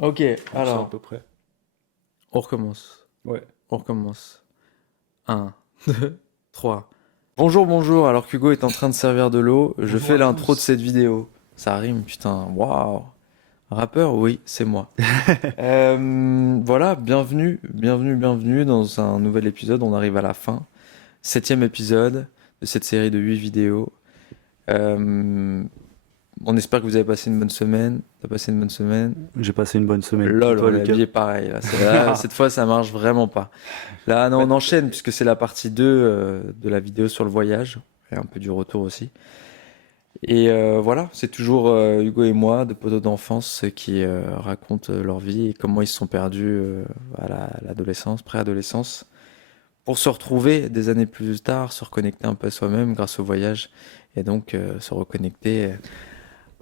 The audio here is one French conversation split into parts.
Ok, Ça à alors, peu près. on recommence. Ouais. On recommence. Un, 2, 3. Bonjour, bonjour. Alors qu'Hugo est en train de servir de l'eau, je Bonjour fais à l'intro de tous. cette vidéo. Ça rime, putain. Waouh. Rappeur? Oui, c'est moi. Voilà, bienvenue dans un nouvel épisode. On arrive à la fin. 7e épisode de cette série de 8 vidéos. Euh, on espère que vous avez passé une bonne semaine. T'as passé une bonne semaine? J'ai passé une bonne semaine. Et Lol, toi, on est Lucas? habillé pareil. Là, cette fois, ça marche vraiment pas. Là, non, Bah, on enchaîne puisque c'est la partie 2 de la vidéo sur le voyage et un peu du retour aussi. Et voilà, c'est toujours Hugo et moi, de potos d'enfance, qui racontent leur vie et comment ils se sont perdus l'adolescence, préadolescence, pour se retrouver des années plus tard, se reconnecter un peu à soi-même grâce au voyage et donc se reconnecter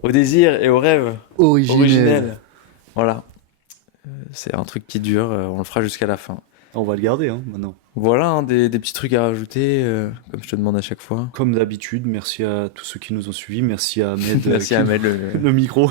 aux désirs et aux rêves originel. originels. Voilà, c'est un truc qui dure, on le fera jusqu'à la fin. On va le garder, hein, maintenant. Voilà, hein, des petits trucs à rajouter, comme je te demande à chaque fois. Comme d'habitude, merci à tous ceux qui nous ont suivis. Merci à Ahmed Merci qui à nous... Ahmed, le micro.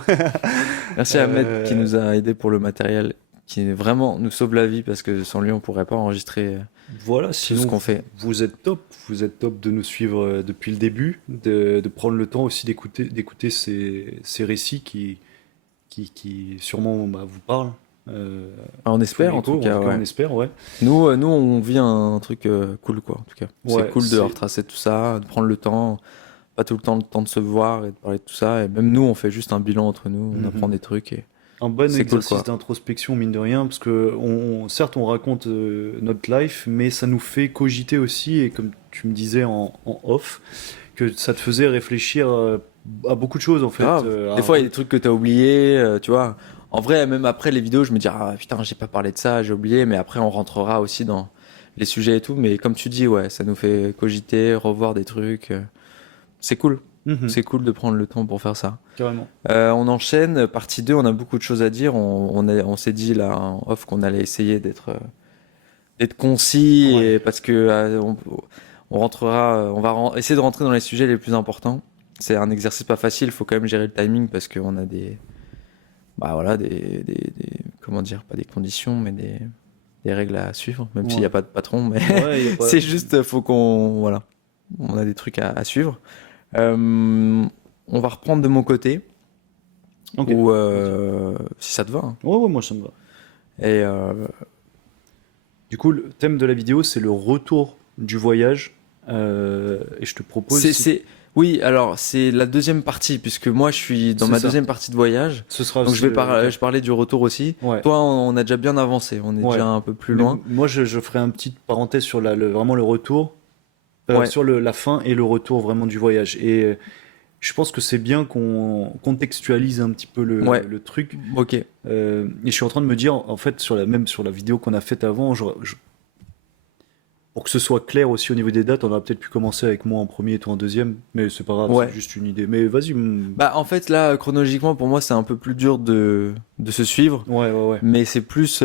merci à Ahmed qui Euh, nous a aidé pour le matériel, qui vraiment nous sauve la vie parce que sans lui on pourrait pas enregistrer voilà, tout ce sinon, qu'on fait. vous êtes top. Vous êtes top de nous suivre depuis le début, de prendre le temps aussi d'écouter ces récits qui sûrement bah, vous parlent. Euh, Enfin, on font espère en tout écho, en cas, tout cas, on ouais. espère, ouais. Nous on vit un truc cool quoi, en tout cas. C'est Ouais, cool de retracer tout ça, de prendre le temps, pas tout le temps de se voir et de parler de tout ça. Et même nous on fait juste un bilan entre nous, on apprend Mhm. des trucs et Un bon c'est cool exercice quoi. d'introspection, mine de rien, parce que certes, on raconte notre life, mais ça nous fait cogiter aussi, et comme tu me disais en off, que ça te faisait réfléchir à beaucoup de choses, en fait. Grave. Des fois, il y a des trucs que t'as oubliés, tu vois. En vrai, même après les vidéos, je me dis, ah putain, j'ai pas parlé de ça, j'ai oublié, mais après, on rentrera aussi dans les sujets et tout. Mais comme tu dis, ouais, ça nous fait cogiter, revoir des trucs. C'est cool. Mhm, C'est cool de prendre le temps pour faire ça. carrément. On enchaîne, partie 2. On a beaucoup de choses à dire. On s'est dit là en off qu'on allait essayer d'être concis Ouais. et parce que on rentrera, essayer de rentrer dans les sujets les plus importants. C'est un exercice pas facile, il faut quand même gérer le timing parce qu'on a bah voilà, comment dire, pas des conditions, mais des règles à suivre, même s'il n'y Ouais. a pas de patron, mais Ouais, y a pas. c'est juste, faut voilà, on a des trucs à suivre. On va reprendre de mon côté, Ok, ou vas-y. si ça te va, hein. Ouais, ouais, moi ça me va. Et Du coup, le thème de la vidéo, c'est le retour du voyage. Et je te propose, c'est, si c'est, oui, alors c'est la deuxième partie, puisque moi je suis dans c'est ma ça, deuxième partie de voyage. ce sera Donc aussi le cas. je parlais du retour aussi. Ouais. Toi, on a déjà bien avancé, on est Ouais. déjà un peu plus Mais loin. moi, je ferai une petite parenthèse sur vraiment le retour, Ouais, sur la fin et le retour vraiment du voyage. Et je pense que c'est bien qu'on contextualise un petit peu ouais, le truc. ok, Et je suis en train de me dire, en fait, même sur la vidéo qu'on a faite avant, pour que ce soit clair aussi au niveau des dates, on aurait peut-être pu commencer avec moi en premier et toi en deuxième. Mais c'est pas grave, c'est ouais. juste une idée. Mais vas-y. Bah en fait là, chronologiquement pour moi c'est un peu plus dur de se suivre, Ouais, ouais, ouais. mais c'est plus...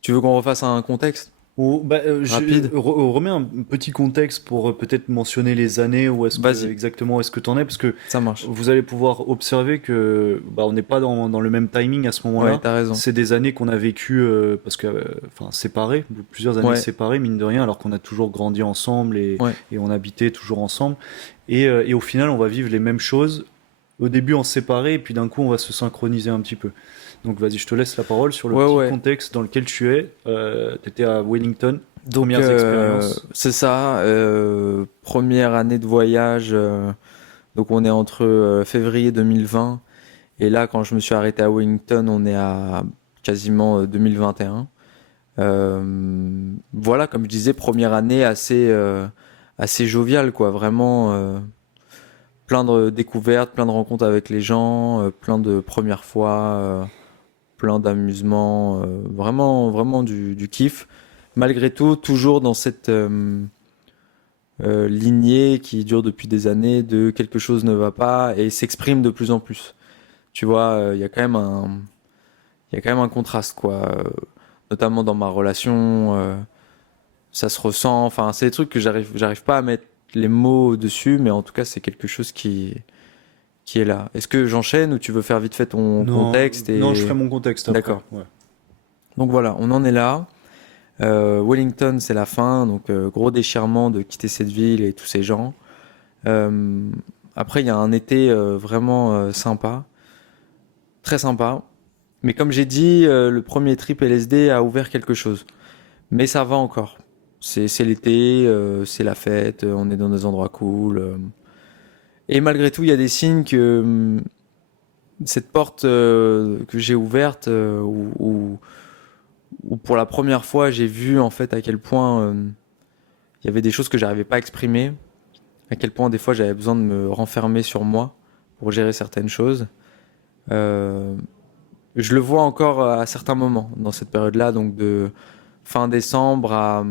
tu veux qu'on refasse un contexte Bah, rapide? remets un petit contexte pour peut-être mentionner les années où est-ce que Vas-y, exactement est-ce que t'en es parce que ça marche. vous allez pouvoir observer que bah, on n'est pas dans le même timing à ce Ouais, moment-là. t'as raison. C'est des années qu'on a vécues parce que enfin séparées, plusieurs années Ouais, séparées mine de rien, alors qu'on a toujours grandi ensemble ouais. et on habitait toujours ensemble. Et au final, on va vivre les mêmes choses. Au début, en séparé, et puis d'un coup, on va se synchroniser un petit peu. Donc vas-y, je te laisse la parole sur le Ouais, petit ouais. contexte dans lequel tu es. T'étais à Wellington, Donc premières expériences. c'est ça, première année de voyage, donc on est entre février 2020 et là quand je me suis arrêté à Wellington on est à quasiment 2021. Voilà, comme je disais, première année assez joviale, quoi. Vraiment, plein de découvertes, plein de rencontres avec les gens, plein de premières fois, plein d'amusements, vraiment, vraiment du kiff. Malgré tout, toujours dans cette lignée qui dure depuis des années de quelque chose ne va pas et s'exprime de plus en plus. Tu vois, il y a quand même un contraste, quoi. Notamment dans ma relation. Ça se ressent. Enfin, c'est des trucs que j'arrive pas à mettre les mots dessus, mais en tout cas, c'est quelque chose qui est là. Est-ce que j'enchaîne ou tu veux faire vite fait ton Non, contexte non, je et... ferai mon contexte après. D'accord. Ouais. Donc voilà, on en est là. Wellington, c'est la fin, donc gros déchirement de quitter cette ville et tous ces gens. Euh, Après, il y a un été vraiment sympa, très sympa. Mais comme j'ai dit, le premier trip LSD a ouvert quelque chose. Mais ça va encore. C'est l'été, c'est la fête, on est dans des endroits cool. Et malgré tout, il y a des signes que cette porte que j'ai ouverte, où pour la première fois j'ai vu en fait à quel point il y avait des choses que j'arrivais pas à exprimer, à quel point des fois j'avais besoin de me renfermer sur moi pour gérer certaines choses. Euh, je le vois encore à certains moments dans cette période-là, donc de fin décembre à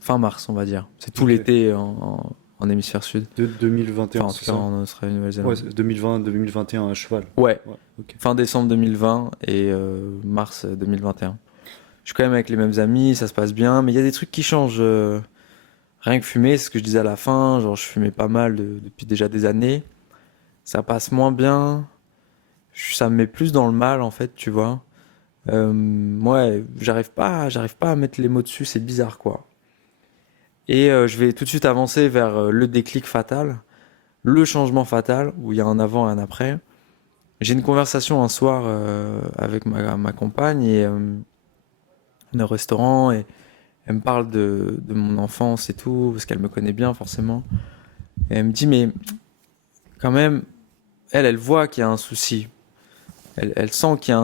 fin mars, on va dire. C'est tout Ok. l'été en hémisphère sud. De Enfin, 2021, en tout c'est cas ça? en Australie, Ouais, Nouvelle-Zélande. c'est 2020-2021 à cheval. Ouais, Ouais, ok. fin décembre 2020 et mars 2021. Je suis quand même avec les mêmes amis, ça se passe bien, mais il y a des trucs qui changent. Rien que fumer, c'est ce que je disais à la fin, genre je fumais pas mal depuis déjà des années. Ça passe moins bien, ça me met plus dans le mal en fait, tu vois. Ouais, j'arrive pas à mettre les mots dessus, c'est bizarre quoi. Et je vais tout de suite avancer vers le déclic fatal, le changement fatal, où il y a un avant et un après. J'ai une conversation un soir avec ma compagne et on est au restaurant et elle me parle de mon enfance et tout, parce qu'elle me connaît bien forcément. Et elle me dit, mais quand même, elle voit qu'il y a un souci. Elle sent qu'il y a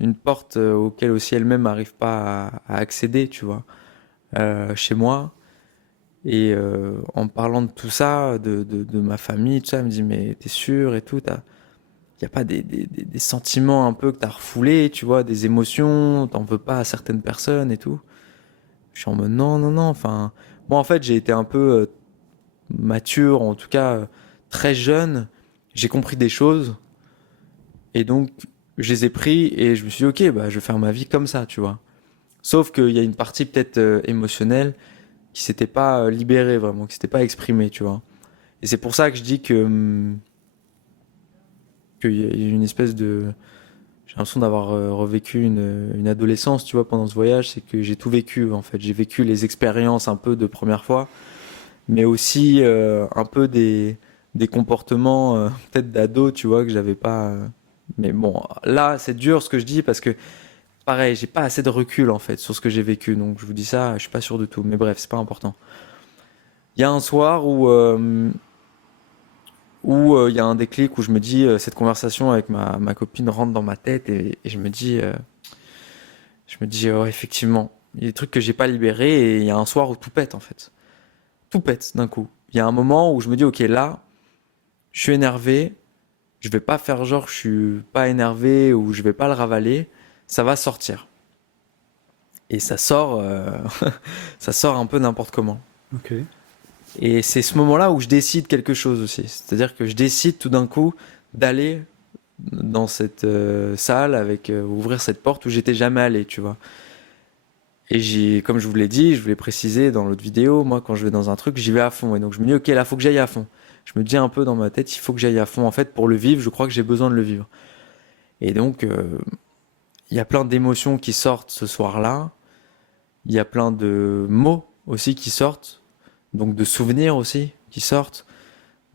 une porte auquel aussi elle-même n'arrive pas à accéder, tu vois, chez moi. Et en parlant de tout ça, de ma famille, tout ça, elle me dit, mais t'es sûr et tout, y a pas des sentiments un peu que t'as refoulés, tu vois, des émotions, t'en veux pas à certaines personnes et tout. Je suis en mode non, non, non, enfin, moi en fait j'ai été un peu mature, en tout cas très jeune, j'ai compris des choses et donc je les ai pris et je me suis dit ok, bah je vais faire ma vie comme ça, tu vois. Sauf qu'il y a une partie peut-être émotionnelle qui s'était pas libérée vraiment, qui s'était pas exprimée, tu vois. Et c'est pour ça que je dis que qu'il y a une espèce de... J'ai l'impression d'avoir revécu une adolescence, tu vois, pendant ce voyage, c'est que j'ai tout vécu, en fait. J'ai vécu les expériences un peu de première fois, mais aussi un peu des comportements peut-être d'ado, tu vois, que j'avais pas... Mais bon, là, c'est dur ce que je dis, parce que, pareil, j'ai pas assez de recul, en fait, sur ce que j'ai vécu, donc je vous dis ça, je suis pas sûr de tout, mais bref, c'est pas important. Il y a un soir où il y a un déclic où je me dis, cette conversation avec ma copine rentre dans ma tête et je me dis, ouais, effectivement, il y a des trucs que j'ai pas libérés et il y a un soir où tout pète en fait. Tout pète d'un coup. Il y a un moment où je me dis, ok, là, je suis énervé, je vais pas faire genre que je suis pas énervé ou je vais pas le ravaler, ça va sortir. Et ça sort, ça sort un peu n'importe comment. Ok. Et c'est ce moment-là où je décide quelque chose aussi. C'est-à-dire que je décide tout d'un coup d'aller dans cette salle avec ouvrir cette porte où j'étais jamais allé, tu vois. Et comme je vous l'ai dit, je vous l'ai précisé dans l'autre vidéo, moi quand je vais dans un truc, j'y vais à fond. Et donc je me dis, ok, là, faut que j'aille à fond. Je me dis un peu dans ma tête, il faut que j'aille à fond. En fait, pour le vivre, je crois que j'ai besoin de le vivre. Et donc, il y a plein d'émotions qui sortent ce soir-là. Il y a plein de mots aussi qui sortent. Donc de souvenirs aussi qui sortent.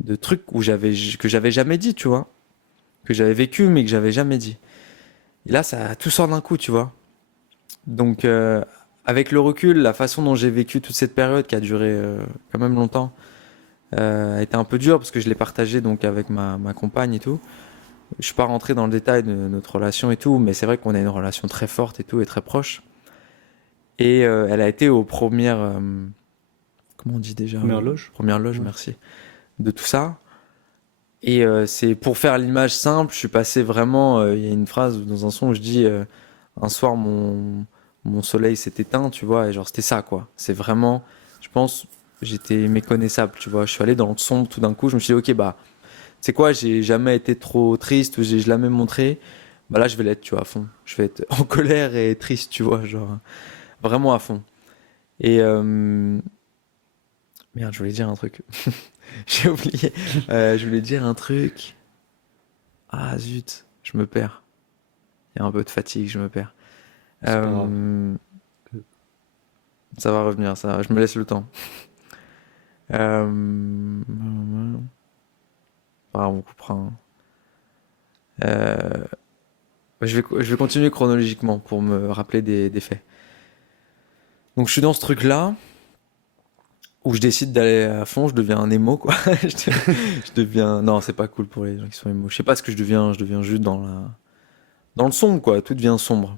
De trucs que j'avais jamais dit, tu vois. Que j'avais vécu, mais que j'avais jamais dit. Et là, ça tout sort d'un coup, tu vois. Donc, avec le recul, la façon dont j'ai vécu toute cette période qui a duré quand même longtemps a été un peu dure parce que je l'ai partagé donc avec ma compagne et tout. Je suis pas rentré dans le détail de notre relation et tout, mais c'est vrai qu'on a une relation très forte et tout et très proche. Et elle a été aux premières, comment on dit déjà, Première loge? premières loges, Ouais. merci, de tout ça. Et c'est pour faire l'image simple, je suis passé vraiment. Il y a une phrase dans un son où je dis un soir mon soleil s'est éteint, tu vois, et genre c'était ça quoi. C'est vraiment, je pense, j'étais méconnaissable, tu vois. Je suis allé dans le sombre tout d'un coup, je me suis dit ok bah, c'est quoi, j'ai jamais été trop triste, je l'ai jamais montré. Bah là je vais l'être, tu vois, à fond. Je vais être en colère et triste, tu vois, genre vraiment à fond. Et Merde, je voulais dire un truc. J'ai oublié. Je voulais dire un truc. Ah zut, je me perds. Il y a un peu de fatigue, je me perds. C'est pas grave. Euh, Ça va revenir, ça. Je me laisse le temps. Euh... Ah, on coupera, hein. Euh, je vais continuer chronologiquement pour me rappeler des faits. Donc je suis dans ce truc-là où je décide d'aller à fond, je deviens un émo, quoi. Je deviens... Non, c'est pas cool pour les gens qui sont émo. Je sais pas ce que je deviens juste dans le sombre, quoi. Tout devient sombre.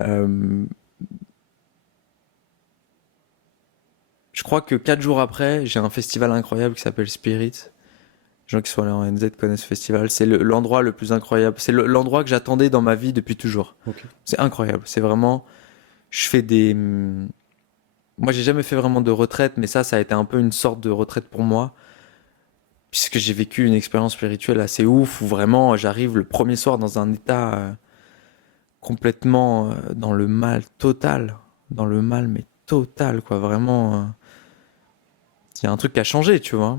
Euh, Je crois que 4 jours après, j'ai un festival incroyable qui s'appelle Spirit. Les gens qui sont allés en NZ connaissent ce festival. C'est l'endroit le plus incroyable. C'est l'endroit que j'attendais dans ma vie depuis toujours. Ok. C'est incroyable. C'est vraiment... Je fais des... Moi, j'ai jamais fait vraiment de retraite, mais ça a été un peu une sorte de retraite pour moi, puisque j'ai vécu une expérience spirituelle assez ouf, où vraiment j'arrive le premier soir dans un état complètement dans le mal total. Dans le mal, mais total, quoi. Vraiment... Il y a un truc qui a changé, tu vois.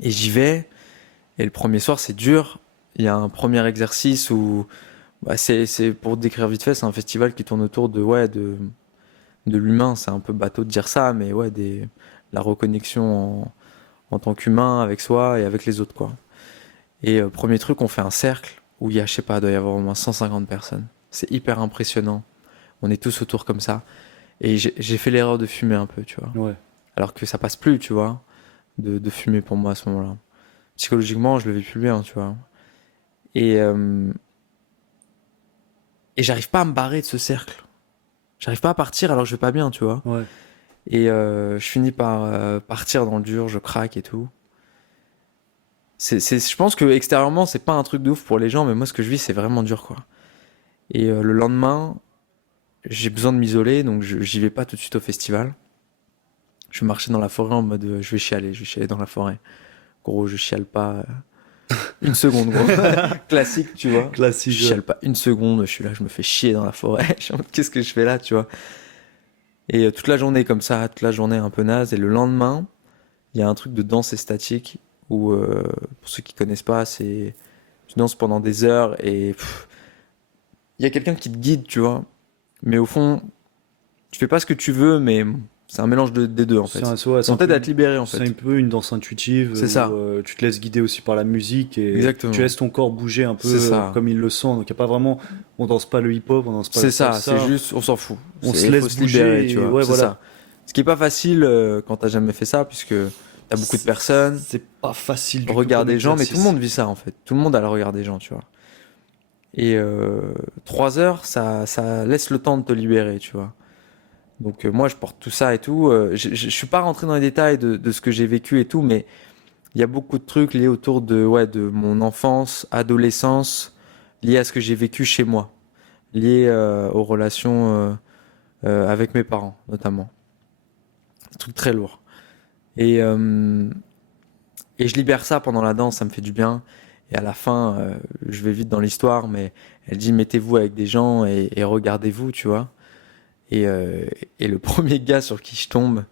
Et j'y vais, et le premier soir, c'est dur. Il y a un premier exercice où... Bah, c'est, pour décrire vite fait, c'est un festival qui tourne autour de, ouais, de l'humain. C'est un peu bateau de dire ça, mais ouais, la reconnexion en tant qu'humain avec soi et avec les autres, quoi. Et premier truc, on fait un cercle où il y a, je sais pas, il doit y avoir au moins 150 personnes. C'est hyper impressionnant. On est tous autour comme ça. Et j'ai fait l'erreur de fumer un peu, tu vois. Ouais. Alors que ça passe plus, tu vois, de fumer pour moi à ce moment-là. Psychologiquement, je le vis plus bien, tu vois. Et, euh, et j'arrive pas à me barrer de ce cercle. J'arrive pas à partir alors que je vais pas bien, tu vois. Ouais. Et je finis par partir dans le dur, je craque et tout. Je pense que extérieurement, c'est pas un truc de ouf pour les gens, mais moi, ce que je vis, c'est vraiment dur, quoi. Et le lendemain, j'ai besoin de m'isoler, donc j'y vais pas tout de suite au festival. Je marchais dans la forêt en mode je vais chialer dans la forêt. Gros, je chiale pas une seconde, gros. Classique, tu vois. Je Classique. Ouais. chiale pas une seconde, je suis là, je me fais chier dans la forêt. Je suis en mode, qu'est-ce que je fais là, tu vois. Et toute la journée comme ça, toute la journée un peu naze. Et le lendemain, il y a un truc de danse statique où, pour ceux qui connaissent pas, c'est tu danses pendant des heures et il y a quelqu'un qui te guide, tu vois. Mais au fond, tu fais pas ce que tu veux, mais c'est un mélange des deux en C'est fait. ouais, On t'aide à te libérer en c'est fait. un peu une danse intuitive C'est où ça, tu te laisses guider aussi par la musique et tu exactement. laisses ton corps bouger un peu C'est ça. comme il le sent. Donc il y a pas vraiment, on danse pas le hip-hop, on danse pas la C'est ça, c'est salsa, juste, on s'en fout. on se Il faut laisse se libérer, bouger tu et vois. ouais C'est voilà. ça. Ce qui est pas facile quand t'as jamais fait ça, puisque t'as beaucoup de personnes, C'est pas facile du tout regard comme des gens, mais tout le exercice. monde vit ça en fait. Tout le monde a le regard des gens, tu vois. Et 3 heures, ça laisse le temps de te libérer, tu vois. Donc moi, je porte tout ça et tout. Je suis pas rentré dans les détails de ce que j'ai vécu et tout, mais il y a beaucoup de trucs liés autour de mon enfance, adolescence, liés à ce que j'ai vécu chez moi, liés aux relations avec mes parents, notamment. Un truc très lourd. Et, euh, et je libère ça pendant la danse, ça me fait du bien. Et à la fin, je vais vite dans l'histoire, mais elle dit mettez-vous avec des gens et regardez-vous, tu vois. Et, euh, et le premier gars sur qui je tombe,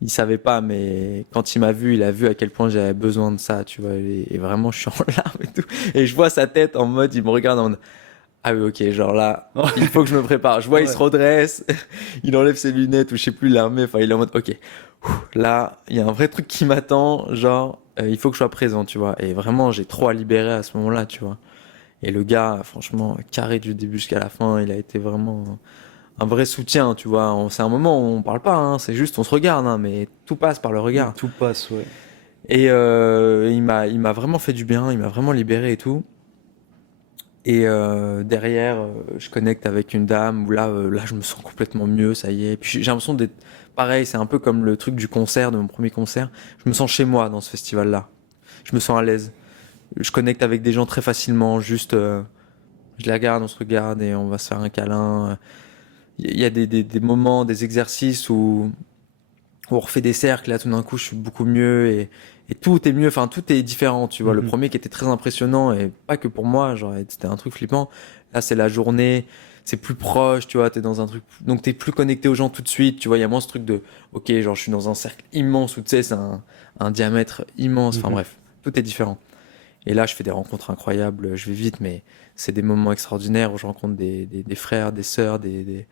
il savait pas, mais quand il m'a vu, il a vu à quel point j'avais besoin de ça, tu vois. Et vraiment, je suis en larmes et tout. Et je vois sa tête en mode, il me regarde en mode, ah oui, ok, genre là, il faut que je me prépare. Je vois, il se Ouais. redresse, il enlève ses lunettes ou je sais plus, l'armée, enfin, il est en mode, ok, là, il y a un vrai truc qui m'attend, genre, il faut que je sois présent, tu vois. Et vraiment, j'ai trop à libérer à ce moment-là, tu vois. Et le gars, franchement, carré du début jusqu'à la fin, il a été vraiment un vrai soutien, tu vois. C'est un moment où on parle pas, hein, c'est juste on se regarde, hein, mais tout passe par le regard. Tout passe, ouais. Et il m'a vraiment fait du bien, il m'a vraiment libéré et tout. Et derrière, je connecte avec une dame où là, je me sens complètement mieux, ça y est. Et puis j'ai l'impression d'être pareil, c'est un peu comme le truc du concert, de mon premier concert. Je me sens chez moi dans ce festival-là. Je me sens à l'aise. Je connecte avec des gens très facilement, juste je les regarde, on se regarde et on va se faire un câlin. Il y a des moments, des exercices où où on refait des cercles, là tout d'un coup je suis beaucoup mieux et tout est mieux, enfin tout est différent, tu vois. Le Mhm. premier qui était très impressionnant et pas que pour moi, genre c'était un truc flippant. Là c'est la journée, c'est plus proche, tu vois, t'es dans un truc, donc t'es plus connecté aux gens tout de suite, tu vois. Il y a moins ce truc de, ok, genre je suis dans un cercle immense où tu sais c'est un diamètre immense, enfin Mhm. bref, tout est différent. Et là je fais des rencontres incroyables, je vais vite, mais c'est des moments extraordinaires où je rencontre des frères, des sœurs, des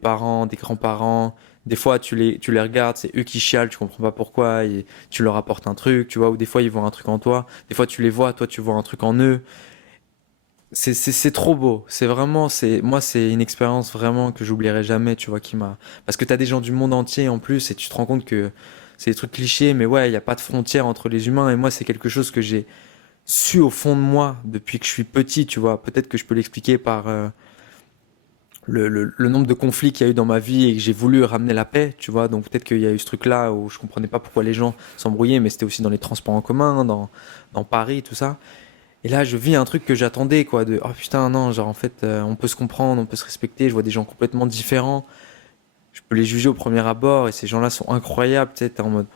parents, des grands-parents. Des fois, tu les regardes, c'est eux qui chialent, tu comprends pas pourquoi, et tu leur apportes un truc, tu vois, ou des fois, ils voient un truc en toi. Des fois, tu les vois, toi, tu vois un truc en eux. C'est trop beau. C'est vraiment, moi, c'est une expérience vraiment que j'oublierai jamais, tu vois, parce que t'as des gens du monde entier en plus, et tu te rends compte que c'est des trucs clichés, mais ouais, il n'y a pas de frontière entre les humains, et moi, c'est quelque chose que j'ai su au fond de moi depuis que je suis petit, tu vois. Peut-être que je peux l'expliquer par, le nombre de conflits qu'il y a eu dans ma vie et que j'ai voulu ramener la paix, tu vois. Donc peut-être qu'il y a eu ce truc-là où je comprenais pas pourquoi les gens s'embrouillaient, mais c'était aussi dans les transports en commun, dans Paris, tout ça. Et là, je vis un truc que j'attendais, quoi, de oh putain, non, genre en fait, on peut se comprendre, on peut se respecter. Je vois des gens complètement différents. Je peux les juger au premier abord et ces gens-là sont incroyables, tu sais, t'es en mode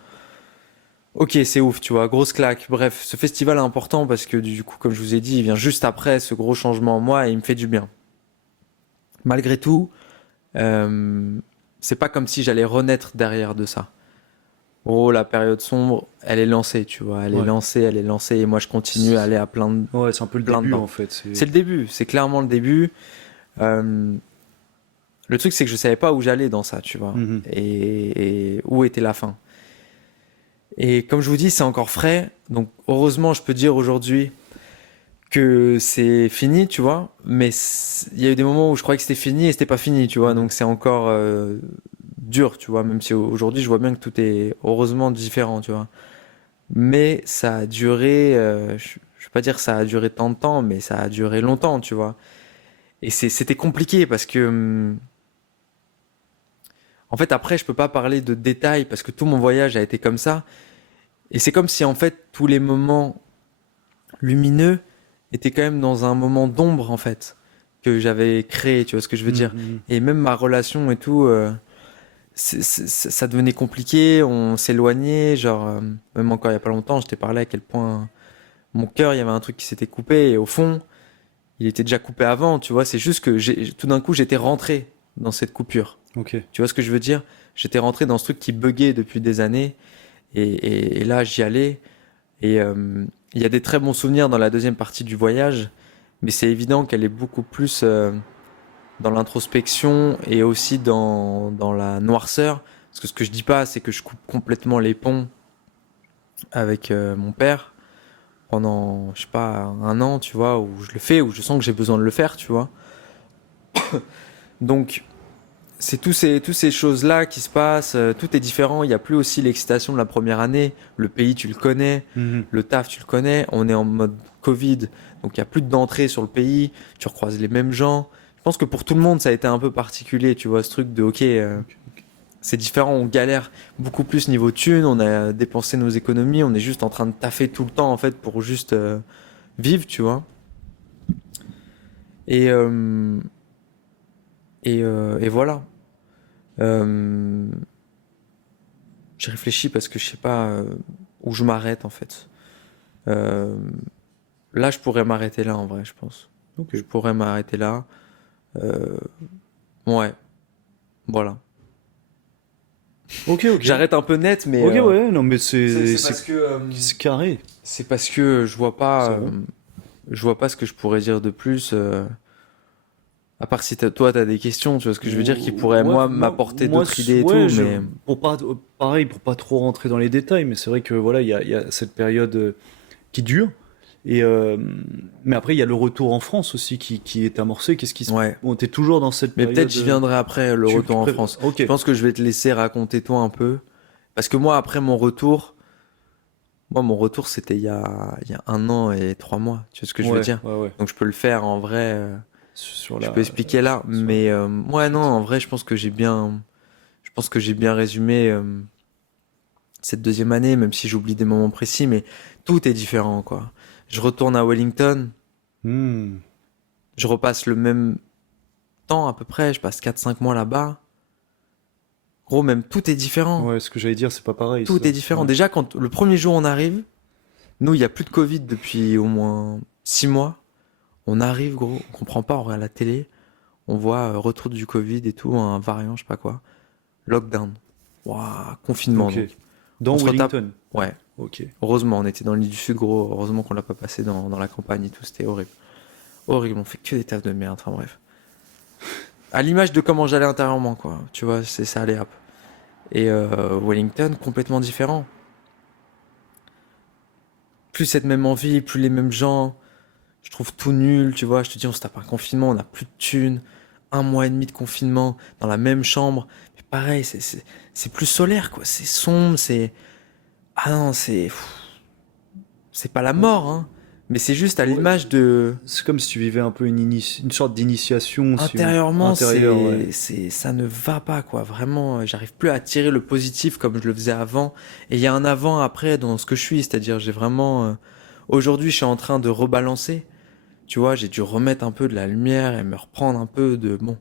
ok, c'est ouf, tu vois, grosse claque. Bref, ce festival est important parce que du coup, comme je vous ai dit, il vient juste après ce gros changement en moi et il me fait du bien. Malgré tout, Euh, c'est pas comme si j'allais renaître derrière de ça. Oh, la période sombre, elle est lancée, tu vois. Ouais. Elle est lancée, et moi je continue à C'est- aller à Ouais, c'est un peu le plein début dedans. en fait. C'est C'est. le début, c'est clairement le début. Euh, le truc, c'est que je savais pas où j'allais dans ça, tu vois. Mhm. Et où était la fin. Et comme je vous dis, c'est encore frais. Donc, heureusement, je peux dire aujourd'hui que c'est fini, tu vois. Mais il y a eu des moments où je croyais que c'était fini et c'était pas fini, tu vois. Mhm. Donc, c'est encore dur, tu vois, même si aujourd'hui je vois bien que tout est heureusement différent, tu vois. Mais ça a duré, je vais pas dire que ça a duré tant de temps, mais ça a duré longtemps, tu vois. Et c'était compliqué parce que, en fait, après, je peux pas parler de détails parce que tout mon voyage a été comme ça. Et c'est comme si, en fait, tous les moments lumineux étaient quand même dans un moment d'ombre, en fait, que j'avais créé, tu vois ce que je veux dire. Mhm. Et même ma relation et tout, ça devenait compliqué, on s'éloignait, genre, même encore il y a pas longtemps, je t'ai parlé à quel point mon cœur, il y avait un truc qui s'était coupé, et au fond, il était déjà coupé avant, tu vois, c'est juste que tout d'un coup, j'étais rentré dans cette coupure. Ok. Tu vois ce que je veux dire? J'étais rentré dans ce truc qui buguait depuis des années, et là, j'y allais, et il y a des très bons souvenirs dans la deuxième partie du voyage, mais c'est évident qu'elle est beaucoup plus dans l'introspection et aussi dans la noirceur. Parce que ce que je dis pas, c'est que je coupe complètement les ponts avec mon père pendant, je sais pas, un an, tu vois, où je le fais, où je sens que j'ai besoin de le faire, tu vois. Donc, c'est toutes ces choses-là qui se passent, tout est différent. Il n'y a plus aussi l'excitation de la première année. Le pays, tu le connais, Mhm. le taf, tu le connais. On est en mode Covid, donc il n'y a plus d'entrée sur le pays. Tu recroises les mêmes gens. Je pense que pour tout le monde, ça a été un peu particulier, tu vois, ce truc de, ok, Ok. c'est différent, on galère beaucoup plus niveau thunes, on a dépensé nos économies, on est juste en train de taffer tout le temps, en fait, pour juste vivre, tu vois. Et, euh, et voilà. Euh, J'ai réfléchi parce que je sais pas où je m'arrête en fait. Euh, Là, je pourrais m'arrêter là en vrai, je pense. Ok. Je pourrais m'arrêter là. Euh, ouais, voilà. Ok. Ok. J'arrête un peu net, mais Ok. Ouais. Non, mais c'est c'est c'est parce que c'est carré. c'est parce que Ça va. je vois pas ce que je pourrais dire de plus. À part si toi t'as des questions, tu vois ce que je veux dire, qui pourraient Ouais, moi m'apporter d'autres idées et ouais, tout, mais pour pas, pareil, pour pas trop rentrer dans les détails, mais c'est vrai que voilà, il y a cette période qui dure. Et mais après, il y a le retour en France aussi qui est amorcé. Qu'est-ce qui se... ouais. Bon, t'es toujours dans cette Mais peut-être période. j'y viendrai après le retour en France. Ok, Je pense que je vais te laisser raconter toi un peu. Parce que moi, après mon retour, c'était il y a un an et 3 mois. Tu vois ce que je veux ouais, dire? ouais, ouais. Donc je peux le faire en vrai. Sur Je peux expliquer là. sur Mais ouais, non, suite. en vrai, je pense que j'ai bien résumé cette deuxième année, même si j'oublie des moments précis. Mais tout est différent, quoi. Je retourne à Wellington. Hmm. Je repasse le même temps à peu près. Je passe 4 5 mois là-bas. Gros, même tout est différent. Ouais, ce que j'allais dire, c'est pas pareil, Tout ça. est différent. Ouais. Déjà, quand le premier jour on arrive, nous, il n'y a plus de Covid depuis au moins 6 mois. On arrive, gros, on comprend pas, on regarde la télé, on voit retour du Covid et tout, un variant, je sais pas quoi. Lockdown. Waouh, confinement Ok. donc. Dans On se retape. Wellington. Ouais, Ok. heureusement, on était dans l'île du Sud, gros. Heureusement qu'on l'a pas passé dans la campagne et tout, c'était horrible. Horrible, on fait que des tafs de merde, enfin bref. À l'image de comment j'allais intérieurement, quoi. Tu vois, c'est ça, allez hop. Et Wellington, complètement différent. Plus cette même envie, plus les mêmes gens. Je trouve tout nul, tu vois. Je te dis, on se tape un confinement, on n'a plus de thunes. 1 mois et demi de confinement dans la même chambre. Mais pareil, c'est plus solaire, quoi. C'est sombre, c'est. Ah non, c'est pas la mort, hein. Mais c'est juste à Ouais, l'image de. c'est comme si tu vivais un peu une sorte d'initiation Intérieurement, intérieure, ouais. ça ne va pas, quoi. Vraiment, j'arrive plus à tirer le positif comme je le faisais avant. Et il y a un avant, après dans ce que je suis. C'est-à-dire, j'ai vraiment. Aujourd'hui, je suis en train de rebalancer. Tu vois, j'ai dû remettre un peu de la lumière et me reprendre un peu de. Bon,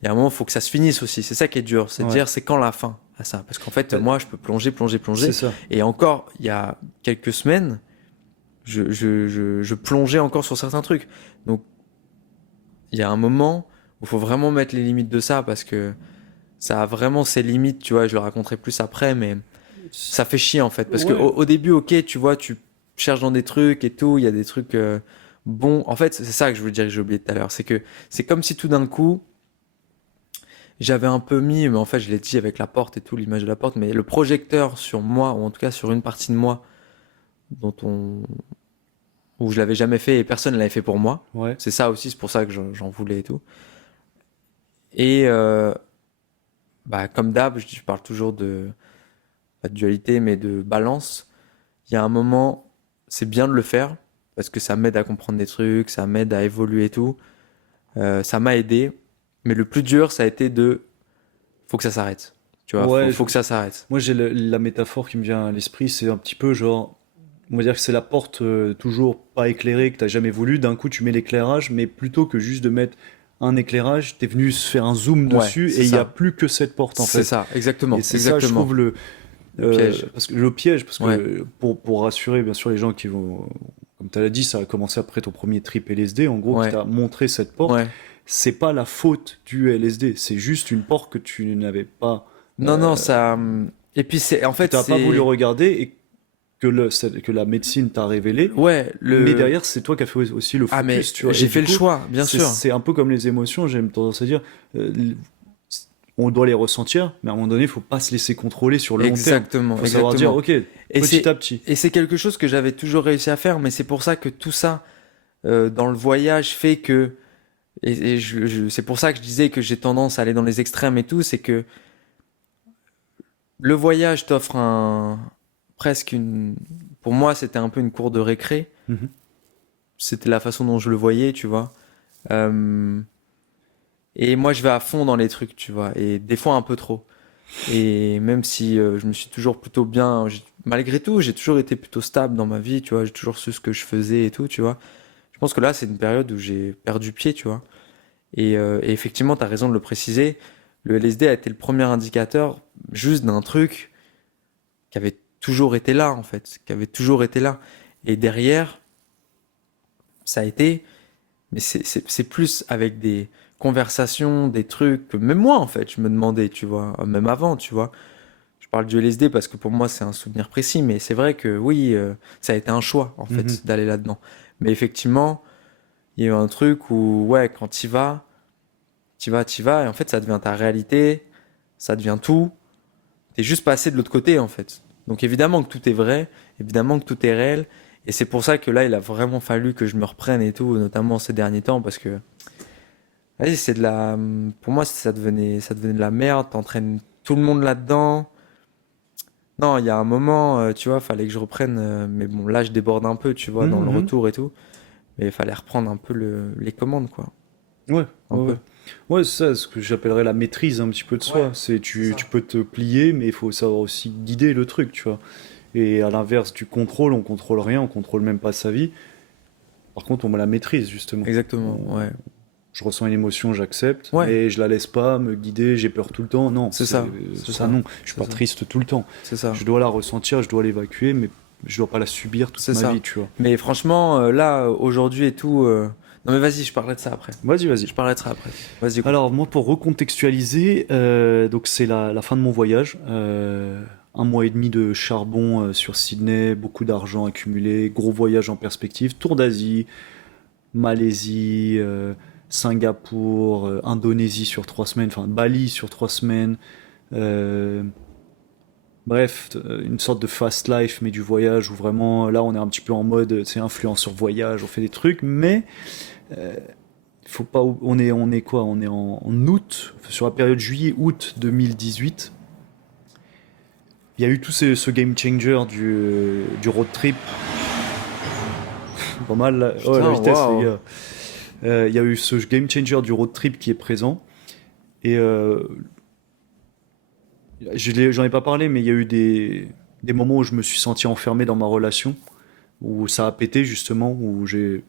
il y a un moment, il faut que ça se finisse aussi. C'est ça qui est dur. C'est de Ouais, dire, c'est quand la fin à ça. Parce qu'en fait, bah, moi, je peux plonger, plonger, c'est plonger. ça. Et encore, il y a quelques semaines, je plongeais encore sur certains trucs. Donc, il y a un moment où il faut vraiment mettre les limites de ça parce que ça a vraiment ses limites. Tu vois, je le raconterai plus après, mais ça fait chier en fait. Parce que Ouais, au début, ok, tu vois, tu cherches dans des trucs et tout. Il y a des trucs bons. En fait, c'est ça que je voulais dire que j'ai oublié tout à l'heure. C'est que c'est comme si tout d'un coup, j'avais un peu mis, mais en fait, je l'ai dit avec la porte et tout, l'image de la porte, mais le projecteur sur moi, ou en tout cas sur une partie de moi, dont on, où je l'avais jamais fait et personne ne l'avait fait pour moi. ouais. C'est ça aussi, c'est pour ça que j'en voulais et tout. Et bah, comme d'hab, je parle toujours de, pas de dualité, mais de balance. Il y a un moment, c'est bien de le faire, parce que ça m'aide à comprendre des trucs, ça m'aide à évoluer et tout. Ça m'a aidé, mais le plus dur, ça a été de, faut que ça s'arrête. Tu vois, Ouais, faut que ça s'arrête. moi j'ai la métaphore qui me vient à l'esprit, c'est un petit peu genre, on va dire que c'est la porte toujours pas éclairée que t'as jamais voulu, d'un coup tu mets l'éclairage, mais plutôt que juste de mettre un éclairage, t'es venu se faire un zoom Ouais, dessus c'est et il y a ça. plus que cette porte en C'est fait. ça, Et exactement, c'est ça, je exactement. trouve, Le piège. parce que le piège, parce Ouais, que pour rassurer bien sûr les gens qui vont, comme tu l'as dit, ça a commencé après ton premier trip LSD, en gros, qui ouais, t'a montré cette porte, ouais. c'est pas la faute du LSD, c'est juste une porte que tu n'avais pas, Non, non, euh, ça. Et puis c'est, en que fait, t'as pas voulu c'est, regarder et que la médecine t'a révélé, ouais, mais le. derrière, c'est toi qui as fait aussi le Ah mais focus, tu vois. Et j'ai fait du le coup, choix, bien sûr. c'est un peu comme les émotions, j'aime tendance à dire, euh, on doit les ressentir, mais à un moment donné, il faut pas se laisser contrôler sur le long terme. Exactement, Faut savoir dire, exactement. ok, Et petit c'est à petit. et c'est quelque chose que j'avais toujours réussi à faire, mais c'est pour ça que tout ça dans le voyage fait que et c'est pour ça que je disais que j'ai tendance à aller dans les extrêmes et tout, c'est que le voyage t'offre un presque une pour moi c'était un peu une cour de récré. Mhm. C'était la façon dont je le voyais, tu vois. Euh, et moi je vais à fond dans les trucs, tu vois, et des fois un peu trop. Et même si je me suis toujours plutôt bien, malgré tout, j'ai toujours été plutôt stable dans ma vie, tu vois, j'ai toujours su ce que je faisais et tout, tu vois. Je pense que là, c'est une période où j'ai perdu pied, tu vois. Et effectivement, tu as raison de le préciser, le LSD a été le premier indicateur juste d'un truc qui avait toujours été là, en fait, qui avait toujours été là. Et derrière, ça a été, mais c'est plus avec des conversations, des trucs, que même moi, en fait, je me demandais, tu vois, même avant, tu vois. Je parle du LSD parce que pour moi c'est un souvenir précis, mais c'est vrai que oui, ça a été un choix en Mhm. fait d'aller là-dedans. Mais effectivement, il y a eu un truc où ouais, quand t'y vas, et en fait ça devient ta réalité, ça devient tout. T'es juste passé de l'autre côté en fait. Donc évidemment que tout est vrai, évidemment que tout est réel, et c'est pour ça que là il a vraiment fallu que je me reprenne et tout, notamment ces derniers temps parce que vas-y, c'est de la, pour moi ça devenait de la merde. T'entraînes tout le monde là-dedans. Non, il y a un moment, tu vois, fallait que je reprenne, mais bon, là, je déborde un peu, tu vois, dans le Mhm. retour et tout. Mais il fallait reprendre un peu les commandes, quoi. Ouais, Un ouais, ouais. peu. Ouais, c'est ça, ce que j'appellerais la maîtrise un petit peu de Ouais, soi. C'est c'est ça. tu peux te plier, mais il faut savoir aussi guider le truc, tu vois. Et à l'inverse du contrôle, on contrôle rien, on contrôle même pas sa vie. Par contre, on la maîtrise, justement. Exactement, On- ouais. je ressens une émotion, j'accepte, Ouais. mais je la laisse pas me guider, j'ai peur tout le temps. Non, C'est ça. C'est ça. non. Je suis C'est pas ça. triste tout le temps. C'est ça. Je dois la ressentir, je dois l'évacuer, mais je dois pas la subir toute C'est ma ça. vie, tu vois. Mais franchement, là, aujourd'hui et tout. Non, mais vas-y, je parlerai de ça après. Vas-y. Je parlerai de ça après. Vas-y. Alors moi, pour recontextualiser, donc c'est la fin de mon voyage. 1 mois et demi de charbon sur Sydney, beaucoup d'argent accumulé, gros voyage en perspective, tour d'Asie, Malaisie, Singapour, Indonésie sur 3 semaines, enfin Bali sur 3 semaines. euh, Bref, une sorte de fast life, mais du voyage où vraiment, là, on est un petit peu en mode, c'est influenceur voyage, on fait des trucs, mais euh, faut pas, on est quoi? On est en août, sur la période juillet-août 2018. Il y a eu tout ce game changer du road trip. Pas mal, là. Oh, la Putain, vitesse, waouh. les gars. Il y a eu ce game changer du road trip qui est présent. Et j'en ai pas parlé, mais il y a eu des moments où je me suis senti enfermé dans ma relation, où ça a pété justement, où j'ai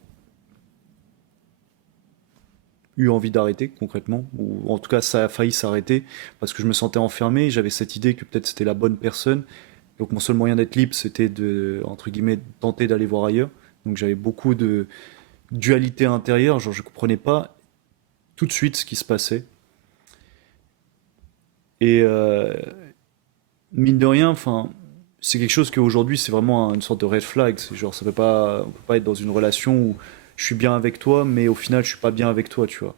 eu envie d'arrêter concrètement, ou en tout cas ça a failli s'arrêter, parce que je me sentais enfermé, j'avais cette idée que peut-être c'était la bonne personne, donc mon seul moyen d'être libre c'était de, entre guillemets, tenter d'aller voir ailleurs, donc j'avais beaucoup de dualité intérieure, genre je comprenais pas tout de suite ce qui se passait, et mine de rien, enfin, c'est quelque chose qu'aujourd'hui c'est vraiment une sorte de red flag. C'est genre, on peut pas être dans une relation où je suis bien avec toi, mais au final je suis pas bien avec toi, tu vois.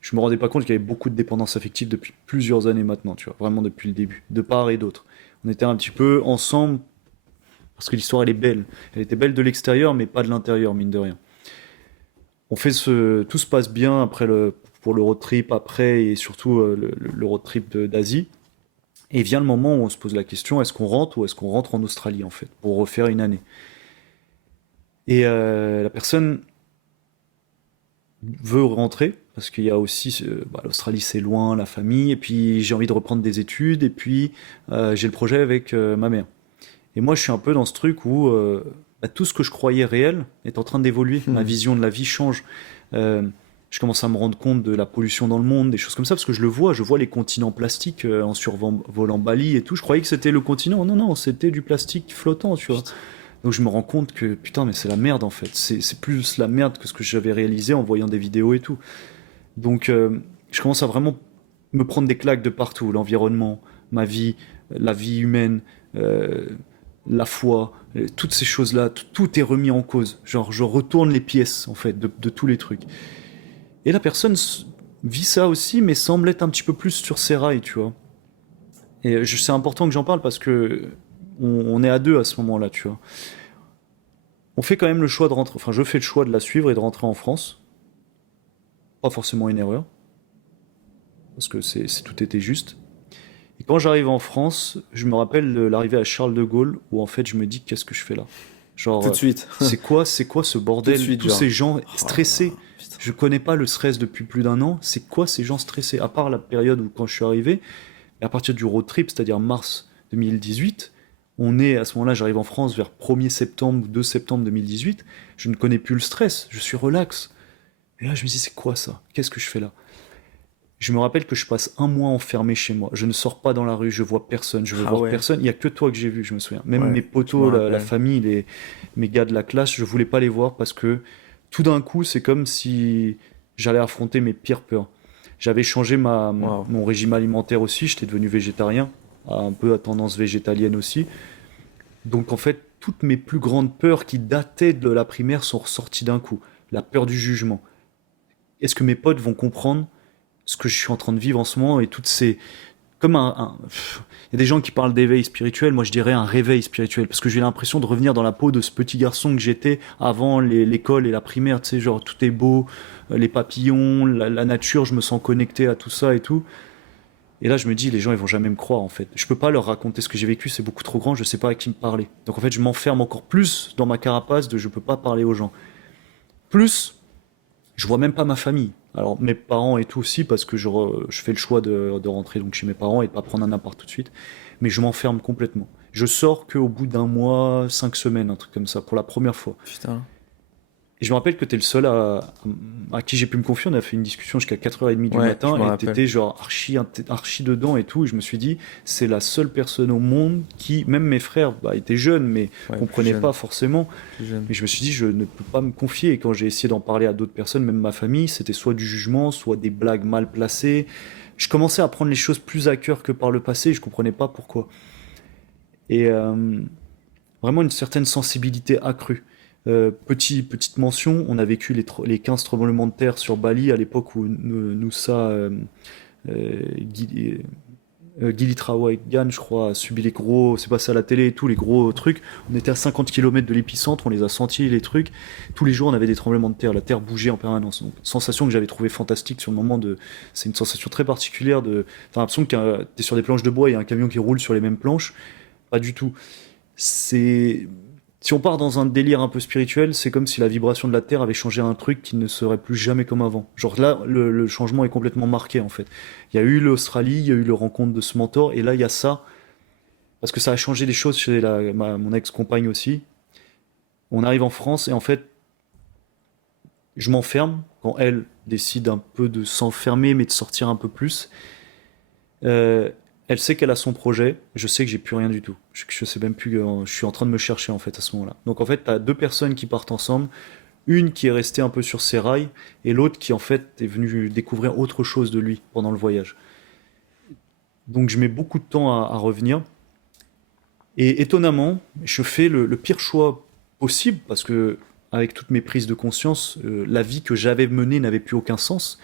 Je me rendais pas compte qu'il y avait beaucoup de dépendance affective depuis plusieurs années maintenant, tu vois, vraiment depuis le début, de part et d'autre. On était un petit peu ensemble parce que l'histoire elle est belle. Elle était belle de l'extérieur, mais pas de l'intérieur, mine de rien. Tout se passe bien pour le road trip après et surtout le road trip d'Asie. Et vient le moment où on se pose la question, est-ce qu'on rentre ou est-ce qu'on rentre en Australie en fait, pour refaire une année. Et la personne veut rentrer, parce qu'il y a aussi, l'Australie c'est loin, la famille, et puis j'ai envie de reprendre des études, et puis j'ai le projet avec ma mère. Et moi je suis un peu dans ce truc où tout ce que je croyais réel est en train d'évoluer, ma vision de la vie change. Euh, je commence à me rendre compte de la pollution dans le monde, des choses comme ça, parce que je vois les continents plastiques en survolant Bali et tout. Je croyais que c'était le continent. Non, non, c'était du plastique flottant, tu vois. Donc je me rends compte que putain, mais c'est la merde en fait. C'est plus la merde que ce que j'avais réalisé en voyant des vidéos et tout. Donc je commence à vraiment me prendre des claques de partout. L'environnement, ma vie, la vie humaine, euh, la foi, toutes ces choses-là, tout est remis en cause. Genre je retourne les pièces en fait de tous les trucs. Et la personne vit ça aussi, mais semble être un petit peu plus sur ses rails, tu vois. Et c'est important que j'en parle parce que on est à deux à ce moment-là, tu vois. On fait quand même le choix de rentrer, enfin je fais le choix de la suivre et de rentrer en France. Pas forcément une erreur, parce que tout était juste. Et quand j'arrive en France, je me rappelle de l'arrivée à Charles de Gaulle, où en fait je me dis qu'est-ce que je fais là? Genre, Tout de suite. c'est quoi ce Tout de bordel? suite, Tous genre. ces gens Oh là stressés. là, putain. Je connais pas le stress depuis plus d'un an. C'est quoi ces gens stressés? À part la période où quand je suis arrivé, et à partir du road trip, c'est-à-dire mars 2018, on est à ce moment-là, j'arrive en France vers 1er septembre ou 2 septembre 2018. Je ne connais plus le stress. Je suis relax. Et là, je me dis, c'est quoi ça? Qu'est-ce que je fais là? Je me rappelle que je passe 1 mois enfermé chez moi. Je ne sors pas dans la rue, je vois personne, je veux Ah voir ouais. personne. Il y a que toi que j'ai vu, je me souviens. Même Ouais, mes je me potos, la rappelle. famille, mes gars de la classe, je voulais pas les voir parce que tout d'un coup, c'est comme si j'allais affronter mes pires peurs. J'avais changé Waouh. mon régime alimentaire aussi, j'étais devenu végétarien, un peu à tendance végétalienne aussi. Donc en fait, toutes mes plus grandes peurs qui dataient de la primaire sont ressorties d'un coup. La peur du jugement. Est-ce que mes potes vont comprendre ce que je suis en train de vivre en ce moment et toutes ces comme il y a des gens qui parlent d'éveil spirituel, moi je dirais un réveil spirituel parce que j'ai l'impression de revenir dans la peau de ce petit garçon que j'étais avant l'école et la primaire, tu sais, genre tout est beau, les papillons, la nature, je me sens connecté à tout ça et tout. Et là je me dis les gens ils vont jamais me croire en fait. Je peux pas leur raconter ce que j'ai vécu, c'est beaucoup trop grand, je sais pas à qui me parler. Donc en fait je m'enferme encore plus dans ma carapace de je peux pas parler aux gens. Plus je vois même pas ma famille. Alors mes parents et tout aussi parce que je fais le choix de rentrer donc chez mes parents et de pas prendre un appart tout de suite. Mais je m'enferme complètement. Je sors qu'au bout d'un mois, 5 semaines, un truc comme ça, pour la première fois. Putain. Et je me rappelle que t'es le seul à qui j'ai pu me confier. On a fait une discussion jusqu'à 4h30 du Ouais, je matin me et rappelle. t'étais genre archi dedans et tout. Et je me suis dit, c'est la seule personne au monde qui, même mes frères, bah, étaient jeunes, mais Ouais, plus comprenaient jeune, pas forcément. plus jeune. Mais je me suis dit, je ne peux pas me confier. Et quand j'ai essayé d'en parler à d'autres personnes, même ma famille, c'était soit du jugement, soit des blagues mal placées. Je commençais à prendre les choses plus à cœur que par le passé. Et je comprenais pas pourquoi. Et vraiment une certaine sensibilité accrue. Petite mention, on a vécu les 15 tremblements de terre sur Bali à l'époque où Nusa Gili Gili Trawangan, je crois, a subi les gros, c'est passé à la télé et tout, les gros trucs. On était à 50 km de l'épicentre, on les a sentis, les trucs. Tous les jours, on avait des tremblements de terre, la terre bougeait en permanence. Donc, sensation que j'avais trouvé fantastique sur le moment de. C'est une sensation très particulière de. T'as l'impression que t'es sur des planches de bois, il y a un camion qui roule sur les mêmes planches. Pas du tout. C'est si on part dans un délire un peu spirituel, c'est comme si la vibration de la Terre avait changé un truc qui ne serait plus jamais comme avant. Genre là, le changement est complètement marqué en fait. Il y a eu l'Australie, il y a eu le rencontre de ce mentor, et là il y a ça, parce que ça a changé des choses chez mon ex-compagne aussi. On arrive en France et en fait, je m'enferme quand elle décide un peu de s'enfermer, mais de sortir un peu plus. Euh, Elle sait qu'elle a son projet, je sais que j'ai plus rien du tout. Je sais même plus, je suis en train de me chercher en fait à ce moment-là. Donc en fait, tu as deux personnes qui partent ensemble, une qui est restée un peu sur ses rails et l'autre qui en fait est venue découvrir autre chose de lui pendant le voyage. Donc je mets beaucoup de temps à revenir et étonnamment, je fais le pire choix possible parce que avec toutes mes prises de conscience, la vie que j'avais menée n'avait plus aucun sens.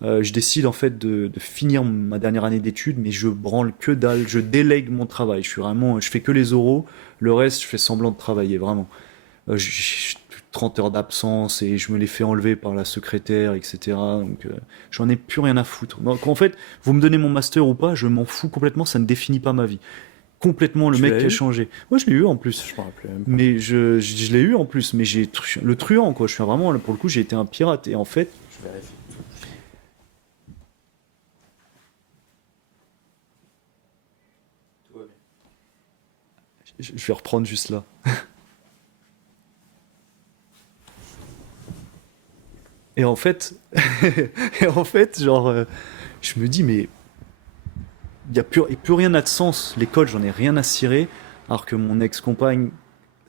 Je décide en fait de finir ma dernière année d'études, mais je branle que dalle, je délègue mon travail. Je suis vraiment, je fais que les oraux, le reste, je fais semblant de travailler vraiment. J'ai 30 heures d'absence et je me les fais enlever par la secrétaire, etc. Donc j'en ai plus rien à foutre. Donc en fait, vous me donnez mon master ou pas, je m'en fous complètement, ça ne définit pas ma vie. Complètement le Tu mec l'as qui a eu? changé. Moi je l'ai eu en plus. Je me rappelais même pas. Mais je l'ai eu en plus, mais le truand quoi. Je suis vraiment, pour le coup, j'ai été un pirate. Et en fait, Je vérifie. Tout va bien. je vais reprendre juste là. Et en fait, et en fait, genre, je me dis, mais plus rien n'a de sens. L'école, j'en ai rien à cirer, alors que mon ex-compagne